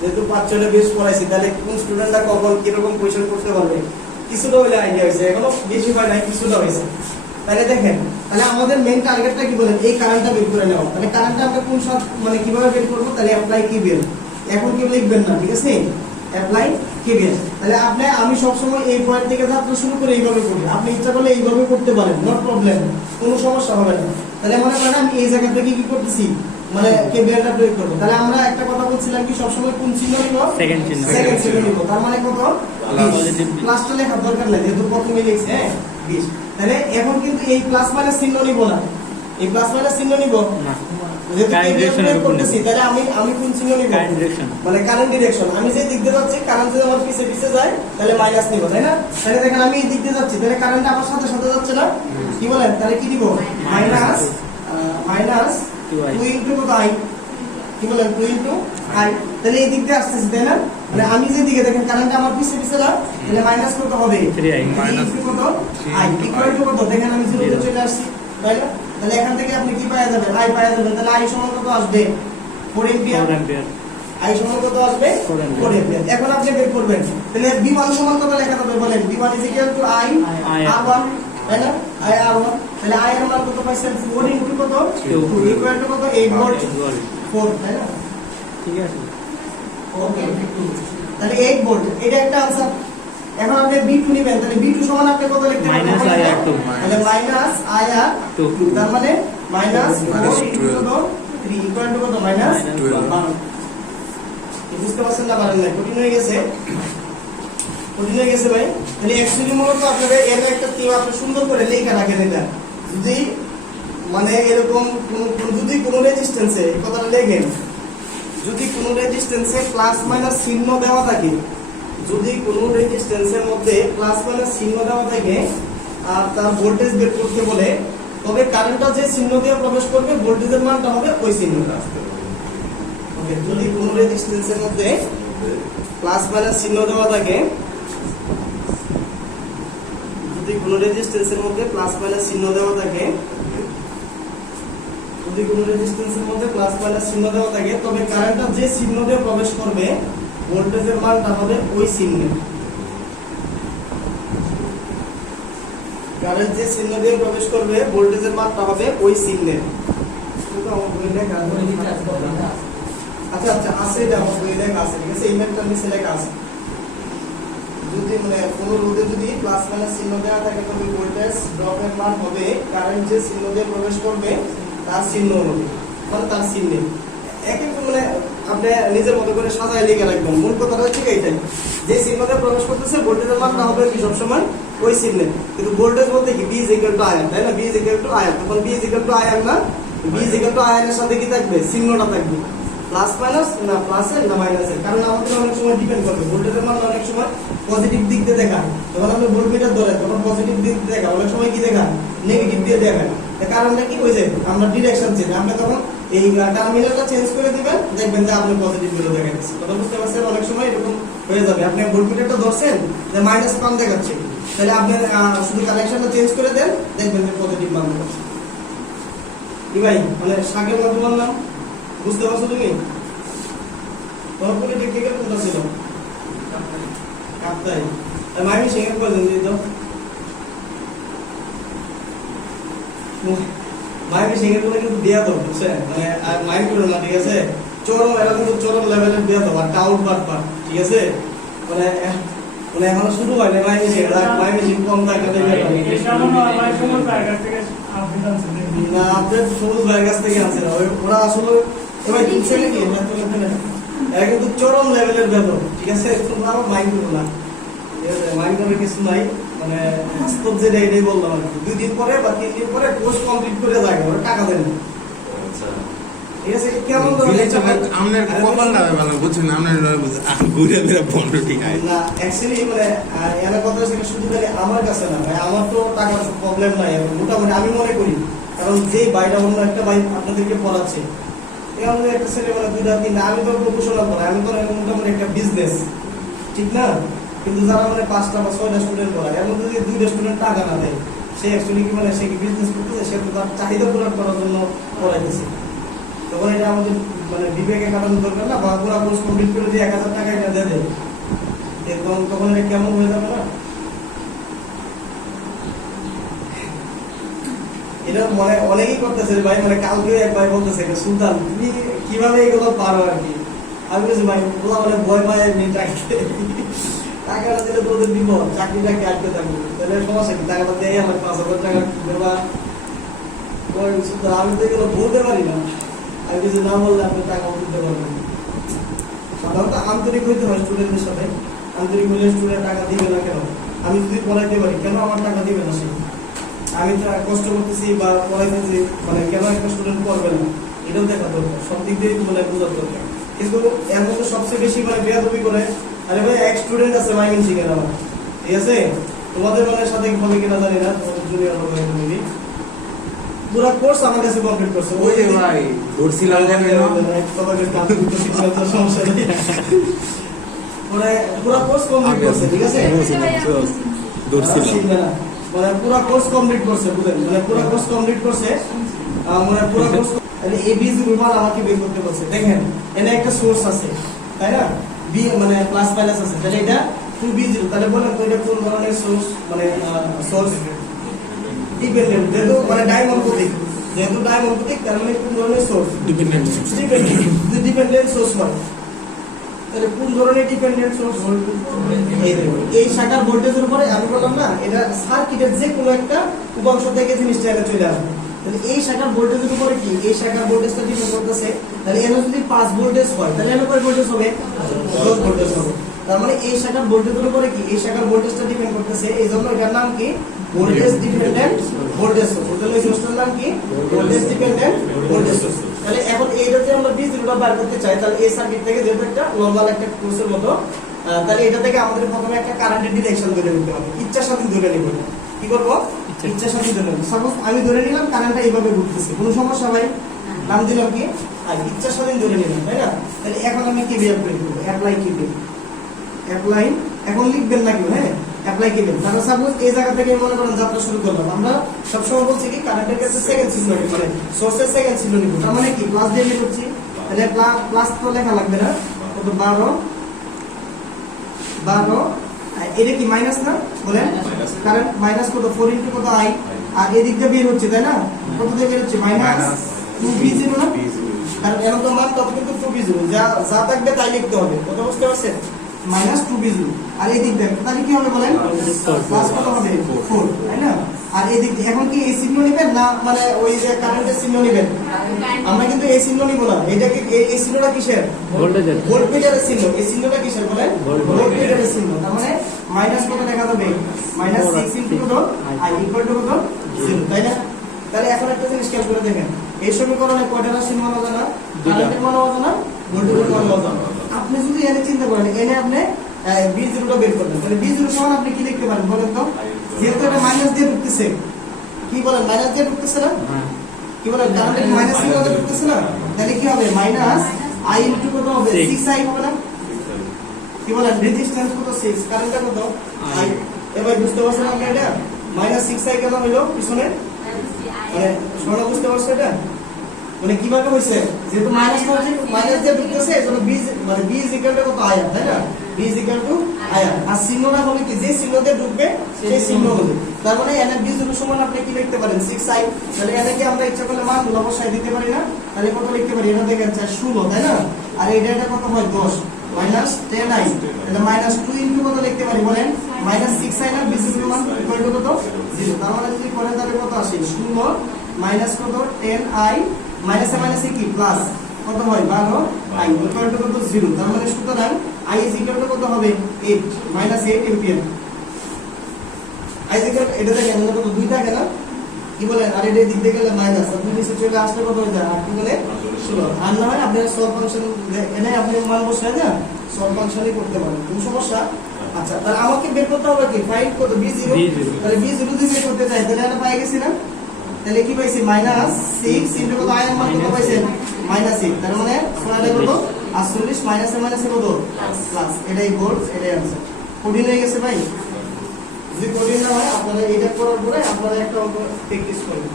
যেহেতু 5-6টা বেস পড়াইছি তাহলে কোন স্টুডেন্টরা কখন কিরকম কোয়েশ্চেন করতে পারবে কিছুটা হইলে আইডিয়া হয়েছে, এখনো বেশি হয় নাই, কিছুটা হয়েছে। তাহলে দেখেন, তাহলে আমাদের মেইন টার্গেটটা কি বলেন? এই কারেন্টটা বের করে নেওয়া। তাহলে কারেন্টটা আমরা কোন সব মানে কিভাবে বের করবো? তাহলে অ্যাপ্লাই কি বের, এখন কেউ লিখবেন না, ঠিক আছে? Apply KBS. তাহলে আপনি আমি সবসময় এই পয়েন্ট থেকে যাত্রা শুরু করে এইভাবে করি, আপনি ইচ্ছা করলে এইভাবে করতে পারেন, নো প্রবলেম, কোনো সমস্যা হবে না। তাহলে মনে করেন আমি এই জায়গা থেকে কি করতেছি মানে কেবিএলটা প্রয়োগ করব। তাহলে আমরা একটা কথা বলছিলাম কি সবসময় কোন চিহ্ন নিব? সেকেন্ড চিহ্ন নিব। তার মানে কত? প্লাসটা লেখার দরকার নাই যেহেতু প্রথমে লিখছি, হ্যাঁ 20। তাহলে এখন কিন্তু এই প্লাস মাইনাস চিহ্ন নিব না, এই প্লাস মাইনাস চিহ্ন নিব না। তাহলে আমি কোন চিহ্ন নিব? মানে কারেন্ট ডিরেকশন। আমি যে দিক দিয়ে যাচ্ছি কারেন্ট যদি আমার পিছে পিছে যায় তাহলে মাইনাস নিব, তাই না? তাহলে দেখেন আমি এই দিক দিয়ে যাচ্ছি তাহলে কারেন্ট আমার সাথে সাথে যাচ্ছে না, কি বলেন? তাহলে কি দিব? মাইনাস মাইনাস 2 ইনটু কত i কি বলেন 2 ইনটু i তাহলে এই দিক দিয়ে আসতেছে তাই না মানে আমি যে দিকে দেখেন কারেন্ট আমার পিছে পিছে না তাহলে মাইনাস কত হবে 3i মাইনাস কত i ইকুয়াল টু কত দেখেন আমি 0 তে চলে আসছি তাই না তাহলে এখান থেকে আপনি কি পাওয়া যাবেন i পাওয়া যাবেন তাহলে i সমান কত আসবে 4 এম্পিয়ার i সমান কত আসবে 4 এম্পিয়ার এখন আপনি বের করবেন তাহলে v1 সমান কত লেখা হবে বলেন v1 = i r1 তাই না i r1 তাহলে i এর মান কত পাইছেন 4 ইনটু কত 2 ইকুয়াল টু কত 8 ভোল্ট 4 তাই না ঠিক আছে ওকে তাহলে 8 ভোল্ট এটা একটা आंसर এখন আপনি v2 নেবেন তাহলে v2 সমান আপনি কত লিখতে পারবেন -ir2 তাহলে -ir2 তার মানে -4 ইনটু কত 3 ইকুয়াল টু কত -12 বুঝতে পারছেন না পারেন না কঠিন হয়ে গেছে ভাই তাহলে অ্যাকচুয়ালি মূলত আপনাদের এর একটা থিম আপনি সুন্দর করে লেখা রাখেন এটা যদি মানে এরকম যদি কোনো রেজিস্ট্যান্সে এই কথাটা লেখেন যদি কোনো রেজিস্ট্যান্সে প্লাস মাইনাস চিহ্ন দেওয়া থাকে যদি কোনো রেজিস্ট্যান্সের মধ্যে প্লাস মাইনাস চিহ্ন দেওয়া থাকে আর তার ভোল্টেজ বের করতে বলে তবে কারেন্টটা যে চিহ্ন দিয়ে প্রবেশ করবে ভোল্টেজের মানটা হবে ওই চিহ্নটা ওকে যদি কোনো রেজিস্ট্যান্সের মধ্যে প্লাস মাইনাস চিহ্ন দেওয়া থাকে যদি কোনো রেজিস্ট্যান্সের মধ্যে প্লাস মাইনাস চিহ্ন দেওয়া থাকে যদি কোনো রেজিস্ট্যান্সের মধ্যে প্লাস মাইনাস চিহ্ন দেওয়া থাকে তবে কারেন্টটা যে চিহ্ন দিয়ে প্রবেশ করবে ভোল্টেজের মানটা হবে ওই চিহ্নে কারেন্ট যে চিহ্ন দিয়ে প্রবেশ করবে ভোল্টেজের মানটা হবে ওই চিহ্নে আচ্ছা আচ্ছা আছে এটা আমার বই লেখা আছে ঠিক আছে এই ম্যাথটা নিচে লেখা আছে যদি মানে কোনো রোধে যদি প্লাস মাইনাস চিহ্ন দেওয়া থাকে তবে ভোল্টেজ ড্রপের মান হবে কারেন্ট যে চিহ্ন দিয়ে প্রবেশ করবে তার চিহ্ন অনুযায়ী মানে তার চিহ্নে এক এক মানে আপনি নিজের মতো করে সাজায় লিখে রাখবেন মূল কথাটা হচ্ছে এইটাই যে চিহ্ন দিয়ে প্রবেশ করতেছে ভোল্টেজের মানটা হবে কি সবসময় ওই চিহ্নে কিন্তু ভোল্টেজ বলতে কি v = i তাই না v = i তখন v = i না v = i এর সাথে কি থাকবে চিহ্নটা থাকবে প্লাস মাইনাস না প্লাসের না মাইনাসের কারণ আমাদের অনেক সময় ডিপেন্ড করবে ভোল্টেজের মান অনেক সময় পজিটিভ দিক দিয়ে দেখায় যখন আপনি ভোল্টমিটার ধরেন তখন পজিটিভ দিক দিয়ে দেখায় অনেক সময় কি দেখায় নেগেটিভ দিয়ে দেখায় তার কারণটা কি হয়ে যায় আমরা ডিরেকশন চেঞ্জ আমরা তখন এই টার্মিনালটা চেঞ্জ করে দিবেন দেখবেন যে আপনি পজিটিভ ভ্যালু দেখাচ্ছে কথা বুঝতে পারছেন অনেক সময় এরকম হয়ে যাবে আপনি ভোল্টমিটারটা ধরছেন যে মাইনাস মান দেখাচ্ছে তাহলে আপনি শুধু কানেকশনটা চেঞ্জ করে দেন দেখবেন যে পজিটিভ মান দেখাচ্ছে কি ভাই মানে শাকের মতো বললাম বুঝতে পারছো তুমি তোমার পলিটেকনিক্যাল কোনটা ছিল কাপ্তাই আর মাইমি সিংহের বলেন দিই তো মাইমি সিংহের বলে কিন্তু দেয়া তো বুঝছেন মানে আর মাইন্ড করো না ঠিক আছে চরম এরা কিন্তু চরম লেভেলের দেয়া তো আর টাউট বাট ঠিক আছে মানে মানে এখনো শুরু হয় না মাইমি সিং মাইমি সিং কম থাকে না আপডেট সবুজ ভাইয়ের কাছ থেকে আছে ওরা আসলে এবার বুঝছে নাকি এরা কিন্তু চরম লেভেলের বেতন ঠিক আছে তোমরা আমার মাইন্ড করো না মাইন্ড করার কিছু নাই মানে বাস্তব যেটা এটাই বললাম আর কি 2 দিন পরে বা 3 দিন পরে কোর্স কমপ্লিট করে যায় ওরা টাকা দেন ঠিক আছে কেমন আমনের কপালটা ভালো বুঝছেন আমনের ঘুরে ফিরে বন্ধ ঠিক আছে না অ্যাকচুয়ালি মানে এর কথা হচ্ছে শুধু খালি আমার কাছে না ভাই আমার তো টাকার প্রবলেম নাই মোটামুটি আমি মনে করি কারণ যে ভাইটা অন্য একটা ভাই আপনাদেরকে পড়াচ্ছে এমন একটা ছেলে মানে 2 দিন আমি তো প্রফেশনাল পড়াই আমি তো মোটামুটি একটা বিজনেস ঠিক না কিন্তু যারা মানে 5টা বা 6টা স্টুডেন্ট পড়ায় এমন যদি 2টা স্টুডেন্ট টাকা না দেয় সে অ্যাকচুয়ালি কি মানে সে কি বিজনেস করতেছে সে তো তার চাহিদা পূরণ করার জন্য পড়াইতেছে তখন এটা আমাদের মানে বিবেকে কাটানো দরকার না বা পুরো কোর্স কমপ্লিট করে দিয়ে 1000 টাকা এটা দিয়ে দেয় এরকম তখন এটা কেমন হয়ে যাবে না এটা মানে অনেকেই করতেছে ভাই মানে কালকে এক ভাই বলতেছে সুলতান তুমি কিভাবে এগুলো পারো আর কি আমি বলছি ভাই ওরা মানে ভয় পায় নিয়ে টাকাটা দিলে তো ওদের দিব চাকরিটাকে আটকে থাকবো তাহলে সমস্যা কি টাকাটা দেয় আমার 5,000 টাকা দেবা আমি তো এগুলো বলতে পারি না আমি কিছু না বললে আপনি টাকা দিতে পারবেন সাধারণত আন্তরিক হইতে হয় স্টুডেন্টদের সাথে আন্তরিক হলে স্টুডেন্ট টাকা দিবে না কেন আমি যদি পড়াইতে পারি কেন আমার টাকা দিবে না সে আমি কষ্ট করতেছি বা পড়াইতেছি মানে কেন একটা স্টুডেন্ট পড়বে না এটাও দেখা দরকার সব দিক দিয়ে মানে বোঝার দরকার কিন্তু এর মধ্যে সবচেয়ে বেশি মানে বেয়াদবি করে আরে ভাই এক স্টুডেন্ট আছে মাইমিন শিখে আমার ঠিক আছে তোমাদের মানে সাথে হবে কিনা জানি না তোমাদের জুনিয়র হবে মেবি পুরো কোর্স আমার কাছে কমপ্লিট করছে। ওই যে ভাই ধরছিলাম কেন তোমাদের কাজ করতে শিখলে তো সমস্যা নেই। মানে পুরো কোর্স কমপ্লিট করছে, ঠিক আছে? ধরছিলাম মানে পুরো কোর্স কমপ্লিট করছে, বুঝলেন? মানে পুরো কোর্স কমপ্লিট করছে, মানে পুরো কোর্স তাহলে এ বি জিরো মান আমাকে বের করতে বলছে। দেখেন এখানে একটা সোর্স আছে, তাই না? বি মানে প্লাস মাইনাস আছে, তাহলে এটা 2b0, তাহলে বলেন তো এটা কোন ধরনের সোর্স? মানে সোর্স ডিপেন্ডেন্ট, যেহেতু মানে ডায়মন্ড প্রতীক, যেহেতু ডায়মন্ড প্রতীক তার মানে কোন ধরনের সোর্স? Dependent dependent. যদি ডিপেন্ডেন্ট সোর্স হয় তাহলে কোন ধরনের ডিপেন্ডেন্ট সোর্স? এই দেখুন, এই শাখার ভোল্টেজের উপরে আমি বললাম না, এটা সার্কিটের যে কোনো একটা উপাংশ থেকে জিনিসটা এটা চলে আসবে। তাহলে এই শাখার ভোল্টেজের উপরে কি এই শাখার ভোল্টেজটা ডিপেন্ড করতেছে। তাহলে এর যদি 5 ভোল্টেজ হয় তাহলে এর কয় ভোল্টেজ হবে? 10 ভোল্টেজ হবে। তার মানে এই শাখার ভোল্টেজের উপরে কি এই শাখার ভোল্টেজটা ডিপেন্ড করতেছে, এইজন্য এটার নাম কি? Voltage dependent voltage source. তাহলে এই সোর্সটার নাম কি? Voltage dependent voltage source. তাহলে এখন এইটা যদি আমরা বীজরূপটা বের করতে চাই, তাহলে এই সার্কিট থেকে যেহেতু একটা নরমাল একটা কোর্সের মতো, তাহলে এটা থেকে আমাদের প্রথমে একটা কারেন্টের ডিরেকশন ধরে নিতে হবে। ইচ্ছা স্বাধীন ধরে নিব। কি করব? ইচ্ছা স্বাধীন ধরে নিব। সাপোজ আমি ধরে নিলাম কারেন্টটা এইভাবে ঘুরতেছে, কোনো সমস্যা ভাই? নাম দিলাম কি? আর ইচ্ছা স্বাধীন ধরে নিলাম, তাই না? তাহলে এখন আমি কি বের করব? অ্যাপ্লাই কি বের? অ্যাপ্লাই এখন লিখবেন না কেউ, হ্যাঁ? অ্যাপ্লাই কি বের? তাহলে সাপোজ এই জায়গা থেকে মনে করেন যাত্রা শুরু করলাম। আমরা সবসময় বলছি কি কারেন্টের কাছে সেকেন্ড চিহ্ন নিব, মানে সোর্সের সেকেন্ড চিহ্ন নিব। তার মানে কি প্লাস দিয়ে করছি, তাহলে প্লাস তো লেখা লাগবে না, কত 12 এটা কি মাইনাস না? বলেন কারেন্ট মাইনাস কত? 4 ইনটু কত আই, আর এদিক দিয়ে বের হচ্ছে, তাই না? কত দিয়ে বের হচ্ছে? মাইনাস 2b0 না? কারণ এর তো মান তত কিন্তু 2b0, যা যা থাকবে তাই লিখতে হবে। কত বুঝতে পারছেন? মাইনাস 2b0, আর এদিক দিয়ে তাহলে কি হবে বলেন? প্লাস কত হবে? 4, তাই না? আর এদিক এখন কি এই চিহ্ন নেবেন না মানে ওই যে কারেন্টের চিহ্ন নেবেন? আমরা কিন্তু এই চিহ্ন নিব না। এটা কি এই চিহ্নটা কিসের? ভোল্টেজের। ভোল্টমিটারের চিহ্ন। এই চিহ্নটা কিসের বলেন? ভোল্টমিটারের চিহ্ন। তার মানে মাইনাস কত লেখা যাবে? মাইনাস 6 ইনটু কত আই ইকুয়াল টু কত? 0, তাই না? তাহলে এখন একটা জিনিস খেয়াল করে দেখেন, এই সমীকরণে কয়টা রাশির মান অজানা? কারেন্টের মান অজানা, ভোল্টেজের মান অজানা। আপনি যদি এনে চিন্তা করেন, এনে আপনি b0টা বের করবেন, তাহলে b0 সমান আপনি কি লিখতে পারেন বলেন তো? যেহেতু এটা মাইনাস দিয়ে ঢুকতেছে, কি বলেন? মাইনাস দিয়ে ঢুকতেছে না? কি বলেন? কারেন্ট মাইনাস দিয়ে ঢুকতেছে না? তাহলে কি হবে? মাইনাস i ইনটু কত হবে? 6i হবে না? কি বলেন? রেজিস্ট্যান্স কত? 6, কারেন্টটা কত? i। এবার বুঝতে পারছেন আপনি এটা? মাইনাস 6i কেন হইলো পিছনে? মানে সরল বুঝতে পারছেন এটা? মানে কিভাবে হইছে? যেহেতু মাইনাস দিয়ে ঢুকতেছে, এজন্য b মানে b = কত? আয়া, তাই না? b = আয়া। আর চিহ্নটা হবে কি? যে চিহ্ন দিয়ে ঢুকবে সেই চিহ্ন হবে। তার মানে এন b0 সমান আপনি কি লিখতে পারেন? 6i। তাহলে এনে কি আমরা ইচ্ছা করলে মানগুলো বসাই দিতে পারি না? তাহলে কত লিখতে পারি? এটা দেখেন 16, তাই না? আর এটা কত হয়? 10 মাইনাস 10i, তাহলে মাইনাস 2 ইনটু কত লিখতে পারি বলেন? মাইনাস 6i না? b0 মান ইকুয়াল টু কত? 0। তার মানে যদি করেন তাহলে কত আসে? 16 মাইনাস কত? 10i, মাইনাসে মাইনাসে কি প্লাস কত হয়? 12i ইকুয়াল টু কত? 0। তার মানে সুতরাং i ইকুয়াল টু কত হবে? 8 মাইনাস 8 এম্পিয়ার। i ইকুয়াল এটা দেখেন কত? 2 থাকে না? কি বলেন? আর এটা দিক দিয়ে গেলে মাইনাস, আপনি নিচে চলে আসলে কত হয়ে যায়? 8 বলে 16। আর না হয় আপনি সলভ ফাংশন এনে আপনি মান বসায় না সলভ ফাংশনই করতে পারেন, কোনো সমস্যা। আচ্ছা, তাহলে আমাকে বের করতে হবে কি? ফাইন্ড কত? b0। তাহলে b0 যদি বের করতে চাই তাহলে আমরা পাই গেছি না? তাহলে কি পাইছি? মাইনাস 6 ইনটু কত? আয়ের মান কত পাইছেন? মাইনাস 8। তার মানে সোনালে কত? 48 মাইনাসে মাইনাসে কত? প্লাস। এটাই ভোল্ট, এটাই आंसर। কঠিন হয়ে গেছে ভাই? যদি কঠিন না হয় আপনারা এটা করার পরে আপনারা একটা অঙ্ক প্র্যাকটিস করুন।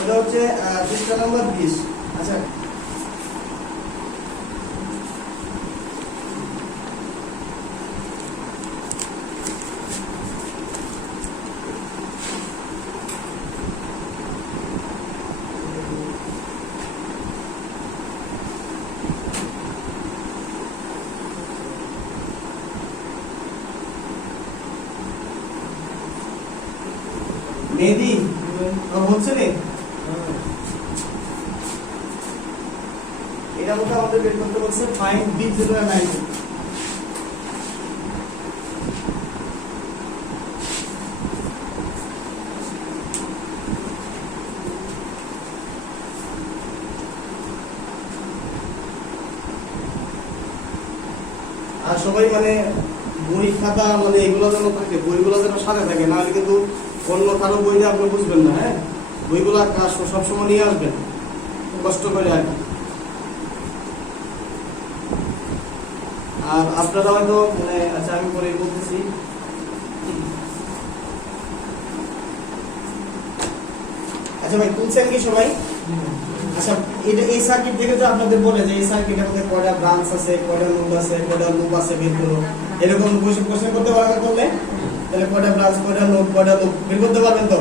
এটা হচ্ছে পৃষ্ঠা নাম্বার 20। আচ্ছা, মেহেদি হচ্ছে না? এটা মতো আমাদের বের করতে বলছে ফাইন্ড b0 and i0। আর সবাই মানে বই খাতা মানে এগুলো যেন থাকে, বইগুলো যেন সাথে থাকে, না হলে কিন্তু অন্য কারো বইটা আপনি বুঝবেন না। হ্যাঁ, বইগুলো সবসময় নিয়ে আসবেন কষ্ট করে আর কি। আর আপনারা হয়তো মানে আচ্ছা আমি পরে বলতেছি। আচ্ছা ভাই তুলছেন কি সবাই? আচ্ছা এটা এই সার্কিট থেকে তো আপনাদের বলে যে এই সার্কিটের মধ্যে কয়টা ব্রাঞ্চ আছে, কয়টা নোড আছে, কয়টা লুপ আছে বের করো, এরকম কোশ্চেন করতে পারবেন করলে, তাহলে কয়টা ব্রাঞ্চ, কয়টা নোড, কয়টা লুপ বের করতে পারবেন তো?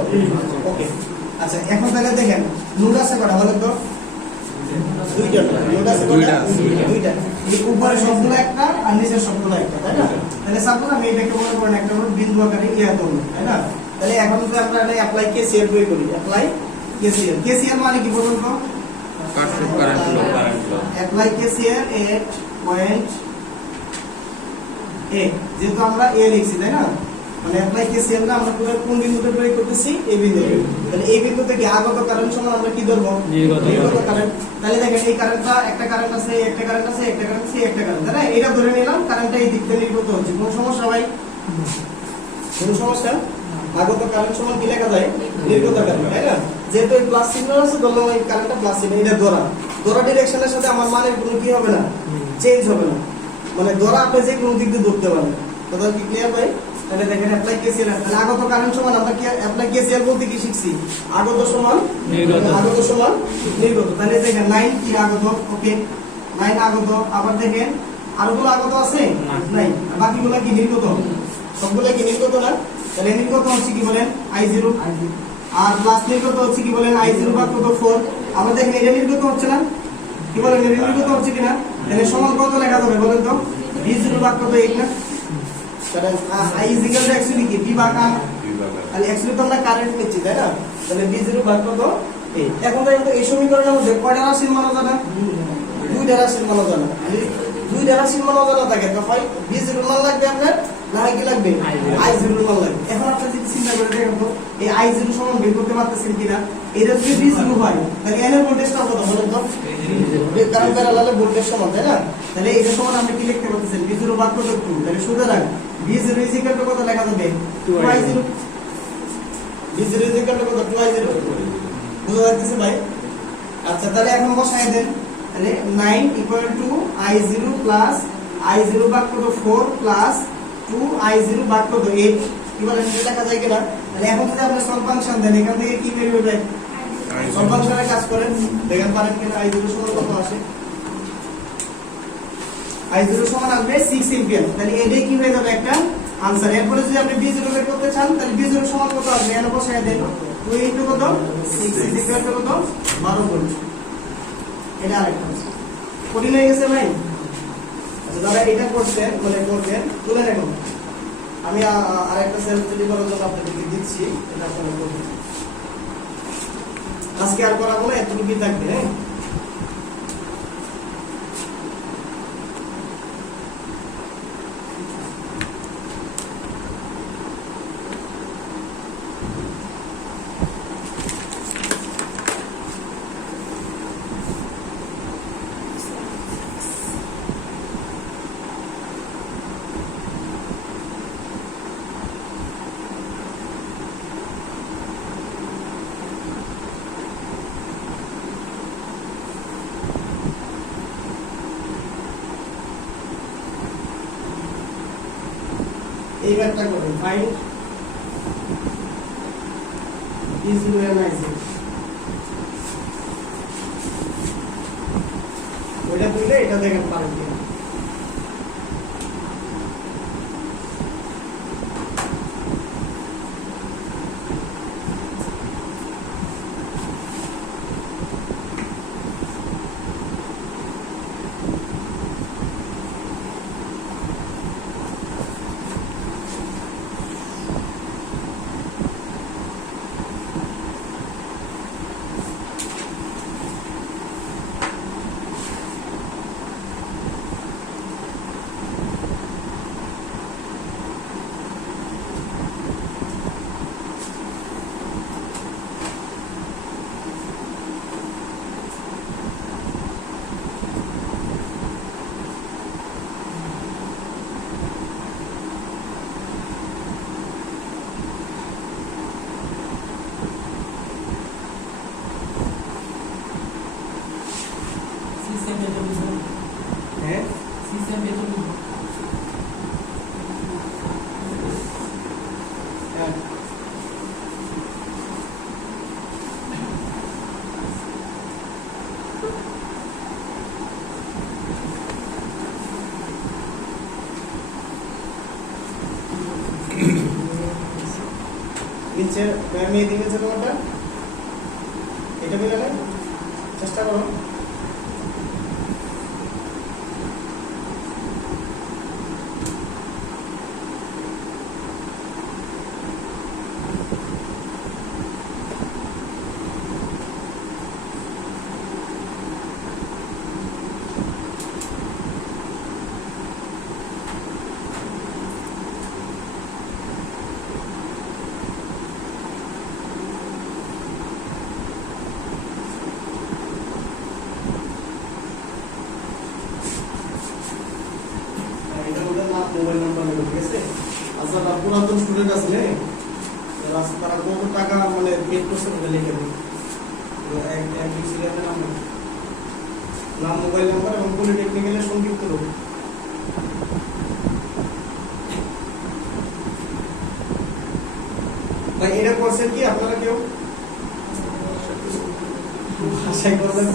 ওকে। আচ্ছা এখন তাহলে দেখেন নোড আছে কয়টা বলেন তো? দুইটা। নোড আছে কয়টা? দুইটা। এই উপরে সবগুলো একটা আর নিচের সবগুলো একটা, তাই না? তাহলে সাপোজ আমি এটাকে মনে করেন একটা নোড বিন্দু আকারে ইয়া করব, তাই না? তাহলে এখন যদি আমরা এটা অ্যাপ্লাই কেসিএল প্রয়োগ করি, অ্যাপ্লাই কেসিএল। কেসিএল মানে কি বলুন তো? Kirchhoff current law. Apply KCL at point A, যেহেতু আমরা এ লিখছি তাই না, মানে অ্যাপ্লাই কেসিএল না আমরা পুরো কোন বিন্দুতে প্রয়োগ করতেছি? এই বিন্দুতে। তাহলে এই বিন্দু থেকে আগত কারেন্ট সমান আমরা কি ধরব? নির্গত কারেন্ট। তাহলে দেখেন এই কারেন্টটা একটা কারেন্ট আছে, একটা কারেন্ট আছে, একটা কারেন্ট আছে, একটা কারেন্ট, তাই না? এটা ধরে নিলাম কারেন্টটা এই দিক থেকে নির্গত হচ্ছে। কোনো সমস্যা ভাই? কোনো সমস্যা? আগত কারেন্ট সমান কি লেখা যায়? নির্গত কারেন্ট, তাই না? যেহেতু এই প্লাস সিগন্যাল আছে ধরলাম এই কারেন্টটা প্লাস সিগন্যাল, এটা ধরা ডিরেকশনের সাথে আমার মানের কোনো কি হবে না, চেঞ্জ হবে না। মানে ধরা আপনি যে কোনো দিক দিয়ে ধরতে পারবেন। কথা কি ক্লিয়ার ভাই? তাহলে দেখেন অ্যাপ্লাই কেসিএল, তাহলে আগত কারেন্ট সমান আমরা কি অ্যাপ্লাই কেসিএল বলতে কি শিখছি? আগত সমান নির্গত, আগত সমান নির্গত। তাহলে দেখেন লাইন কি আগত, ওকে লাইন আগত। আবার দেখেন আরগুলো আগত আছে নাই, বাকিগুলো কি নির্গত? সবগুলো কি নির্গত না? তাহলে নির্গত হচ্ছে কি বলেন? I0, আর প্লাস নির্গত হচ্ছে কি বলেন? I0 ভাগ কত 4। আমরা দেখেন এটা নির্গত হচ্ছে না, কি বলেন এটা নির্গত হচ্ছে কিনা? তাহলে সমান কত লেখা যাবে বলেন তো? V0 ভাগ কত 8 না? কারণ I is equal to actually কি V ভাগ R, তাহলে actually তো আমরা কারেন্ট নিচ্ছি তাই না? তাহলে V0 ভাগ কত 8। এখন দেখেন তো এই সমীকরণের মধ্যে কয়টা রাশির মান জানা? দুইটা রাশির মান জানা। দুইটা রাশির মান জানা থাকে তো হয় V0 মান লাগবে আপনার, না হয় কি লাগবে? I0 মান লাগবে। এখন আপনি যদি চিন্তা করে দেখেন তো এই I0 সমান বের করতে পারতেছেন কিনা? এটা যদি V0 হয় তাহলে এর ভোল্টেজটা কত বলেন তো? কারণ প্যারালালে ভোল্টেজ সমান তাই না? তাহলে এটা সমান আপনি কি লিখতে পারতেছেন? V0 ভাগ কত 2। তাহলে সুতরাং V0 is equal to কত লেখা যাবে? 2I0। V0 is equal to কত? 2I0। বুঝা যাচ্ছে ভাই? আচ্ছা তাহলে এখন বসায় দেন। তাহলে 9 equal to I0 plus I0 ভাগ কত 4 plus 2I0 ভাগ কত 8। কি বলেন এটা লেখা যায় কিনা? তাহলে এখন যদি আপনি সলভ ফাংশন দেন এখান থেকে কি বের হবে? সলভ ফাংশনের কাজ করেন, দেখেন পারেন কিনা I0 সমান কত আসে? I0 সমান আসবে 6 এম্পিয়ার। তাহলে এটাই কি হয়ে যাবে একটা आंसर। এরপরে যদি আপনি B0 বের করতে চান তাহলে B0 সমান কত আসবে? এখানে বসায় দেন 2 ইনটু কত 6 ইজ ইকুয়াল টু কত 12 ভোল্ট। এটা আরেকটা কঠিন হয়ে গেছে ভাই? আচ্ছা যারা এটা করছেন মানে করবেন তুলে রাখুন, আমি আরেকটা সেলফ স্টাডি করার জন্য আপনাদেরকে দিচ্ছি, এটা আপনারা করবেন। আজকে আর করাবো না, এতটুকুই থাকবে। হ্যাঁ এইবারটা করুন, ফাইন্ড V0 and I0। ওইটা তুলে এটা দেখেন পারেন কিনা। হ্যাঁ হ্যাঁ। নিচে আমি এই দিকে তোমারটা এটা মিলে না চেষ্টা করো এটা ওদের নাম মোবাইল নাম্বার নেবে ঠিক আছে আচ্ছা তার পুরাতন স্টুডেন্ট আছে না তারা কত টাকা মানে পেড করছে ওটা লিখে দিন এক সিরিয়ালের নাম মোবাইল নাম্বার এবং পলিটেকনিক্যালের সংক্ষিপ্ত রূপ ভাই এটা করছেন কি আপনারা কেউ আশাই করবেন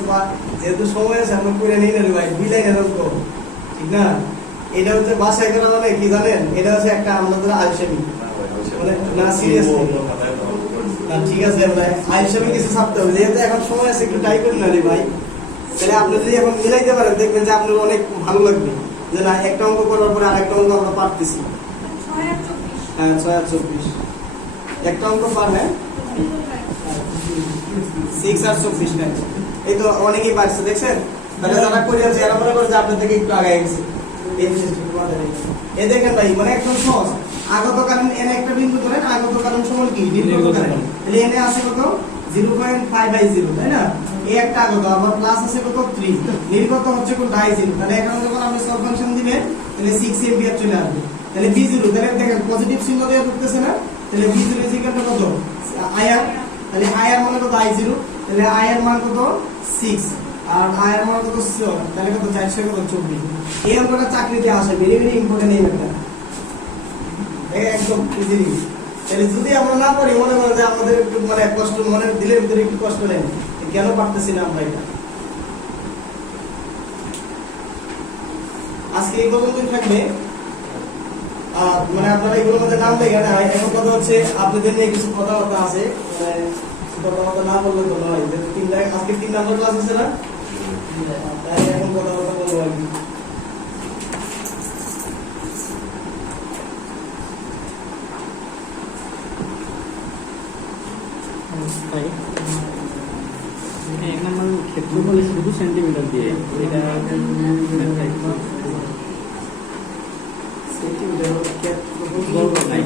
যেহেতু সময় আছে আমরা করে নিই না ভাই বিলাই না ঠিক না এটা হচ্ছে বাসায় করা মানে কি জানেন এটা হচ্ছে একটা আমাদের আলসেমি মানে না সিরিয়াসলি না ঠিক আছে ভাই আলসেমি কিছু ছাপতে হবে যেহেতু এখন সময় আছে একটু ট্রাই করি না রে ভাই তাহলে আপনি যদি এখন মিলাইতে পারেন দেখবেন যে আপনার অনেক ভালো লাগবে যে না একটা অঙ্ক করার পরে আরেকটা অঙ্ক আমরা পারতেছি হ্যাঁ 6 আর 24 একটা অঙ্ক পার হ্যাঁ 6 আর 24 টাইম এই তো অনেকেই পারছে দেখছেন তাহলে যারা করে আছে এরা মনে করে যে আপনার থেকে একটু আগে গেছে এই দেখেন ভাই মানে একদম সহজ আগত কারণ এনে একটা বিন্দু ধরেন আগত কারণ সমান কি নির্গত কারণ তাহলে এনে আছে কত 0.5/0 তাই না এই একটা আগত আবার প্লাস আছে কত 3 নির্গত হচ্ছে কোন ডাই 0 তাহলে এখানে যখন আপনি সব ফাংশন দিবেন তাহলে 6 এম্পিয়ার চলে আসবে তাহলে b0 তাহলে দেখেন পজিটিভ চিহ্ন দিয়ে ঢুকতেছে না তাহলে b0 কত আয়ার তাহলে আয়ার মানে কত i0 তাহলে আয়ার মান কত 6 আর আয়ের মান কত 7 তাহলে কত 400 কত 24 এই অঙ্কটা চাকরিতে আসে ভেরি ভেরি ইম্পর্টেন্ট এই একটা একদম ইজিলি তাহলে যদি আমরা না পারি মনে করেন যে আমাদের একটু মানে কষ্ট মনে দিলের ভিতরে একটু কষ্ট নেই কেন পারতেছি না আমরা এটা আজকে এই পর্যন্তই থাকবে মানে আপনারা এগুলোর মধ্যে নাম লেখেন এখন কথা হচ্ছে আপনাদের নিয়ে কিছু কথাবার্তা আছে মানে কথাবার্তা না বললে তো নয় যে আজকে 3 নাম্বার ক্লাস আছে না তাই এখন কথাবার্তা বলবো আর কি এক নম্বর ক্ষেত্রফল শুধু সেন্টিমিটার দিয়ে এটা সেন্টিমিটার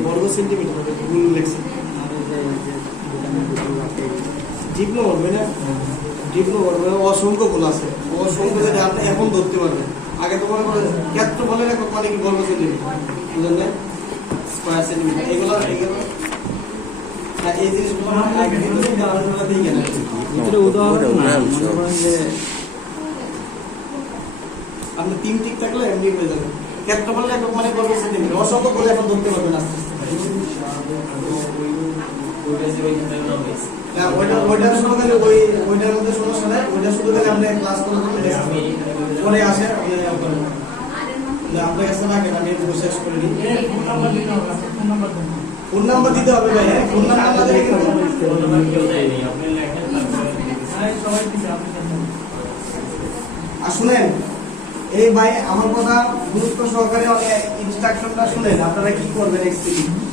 বর্গ সেন্টিমিটার ভুল লেখছি ডিপ্লোমা হবে না ডিপ্লোমা অসংখ্য গুণ আছে অসংখ্য যদি আপনি এখন ধরতে পারবেন আগে তো মনে করেন ক্ষেত্রফলের একক মানে কি বর্গ সেন্টিমিটার বুঝলেন না স্কয়ার সেন্টিমিটার এগুলো এই জিনিসগুলো আগে কিন্তু আলোচনা দিয়ে গেলেন এটা উদাহরণ না মনে করেন যে আপনি 3 ঠিক থাকলে এমনি হয়ে যাবে ক্ষেত্রফলের একক মানে বর্গ সেন্টিমিটার অসংখ্য গুণ এখন ধরতে পারবেন আস্তে আস্তে না ওইটা শুরু করে ওইটার মধ্যে সমস্যা নাই ওইটা শুরু করে আমরা ক্লাস করে পরে আসে আপনার কাছে না কেন আমি শেষ করে নিই ফোন নাম্বার দিতে হবে ভাই ফোন নাম্বার না দিলে আর শুনেন এই ভাই আমার কথা গুরুত্ব সহকারে ইনস্ট্রাকশনটা শুনেন আপনারা কি করবেন এক্সপেরিমেন্ট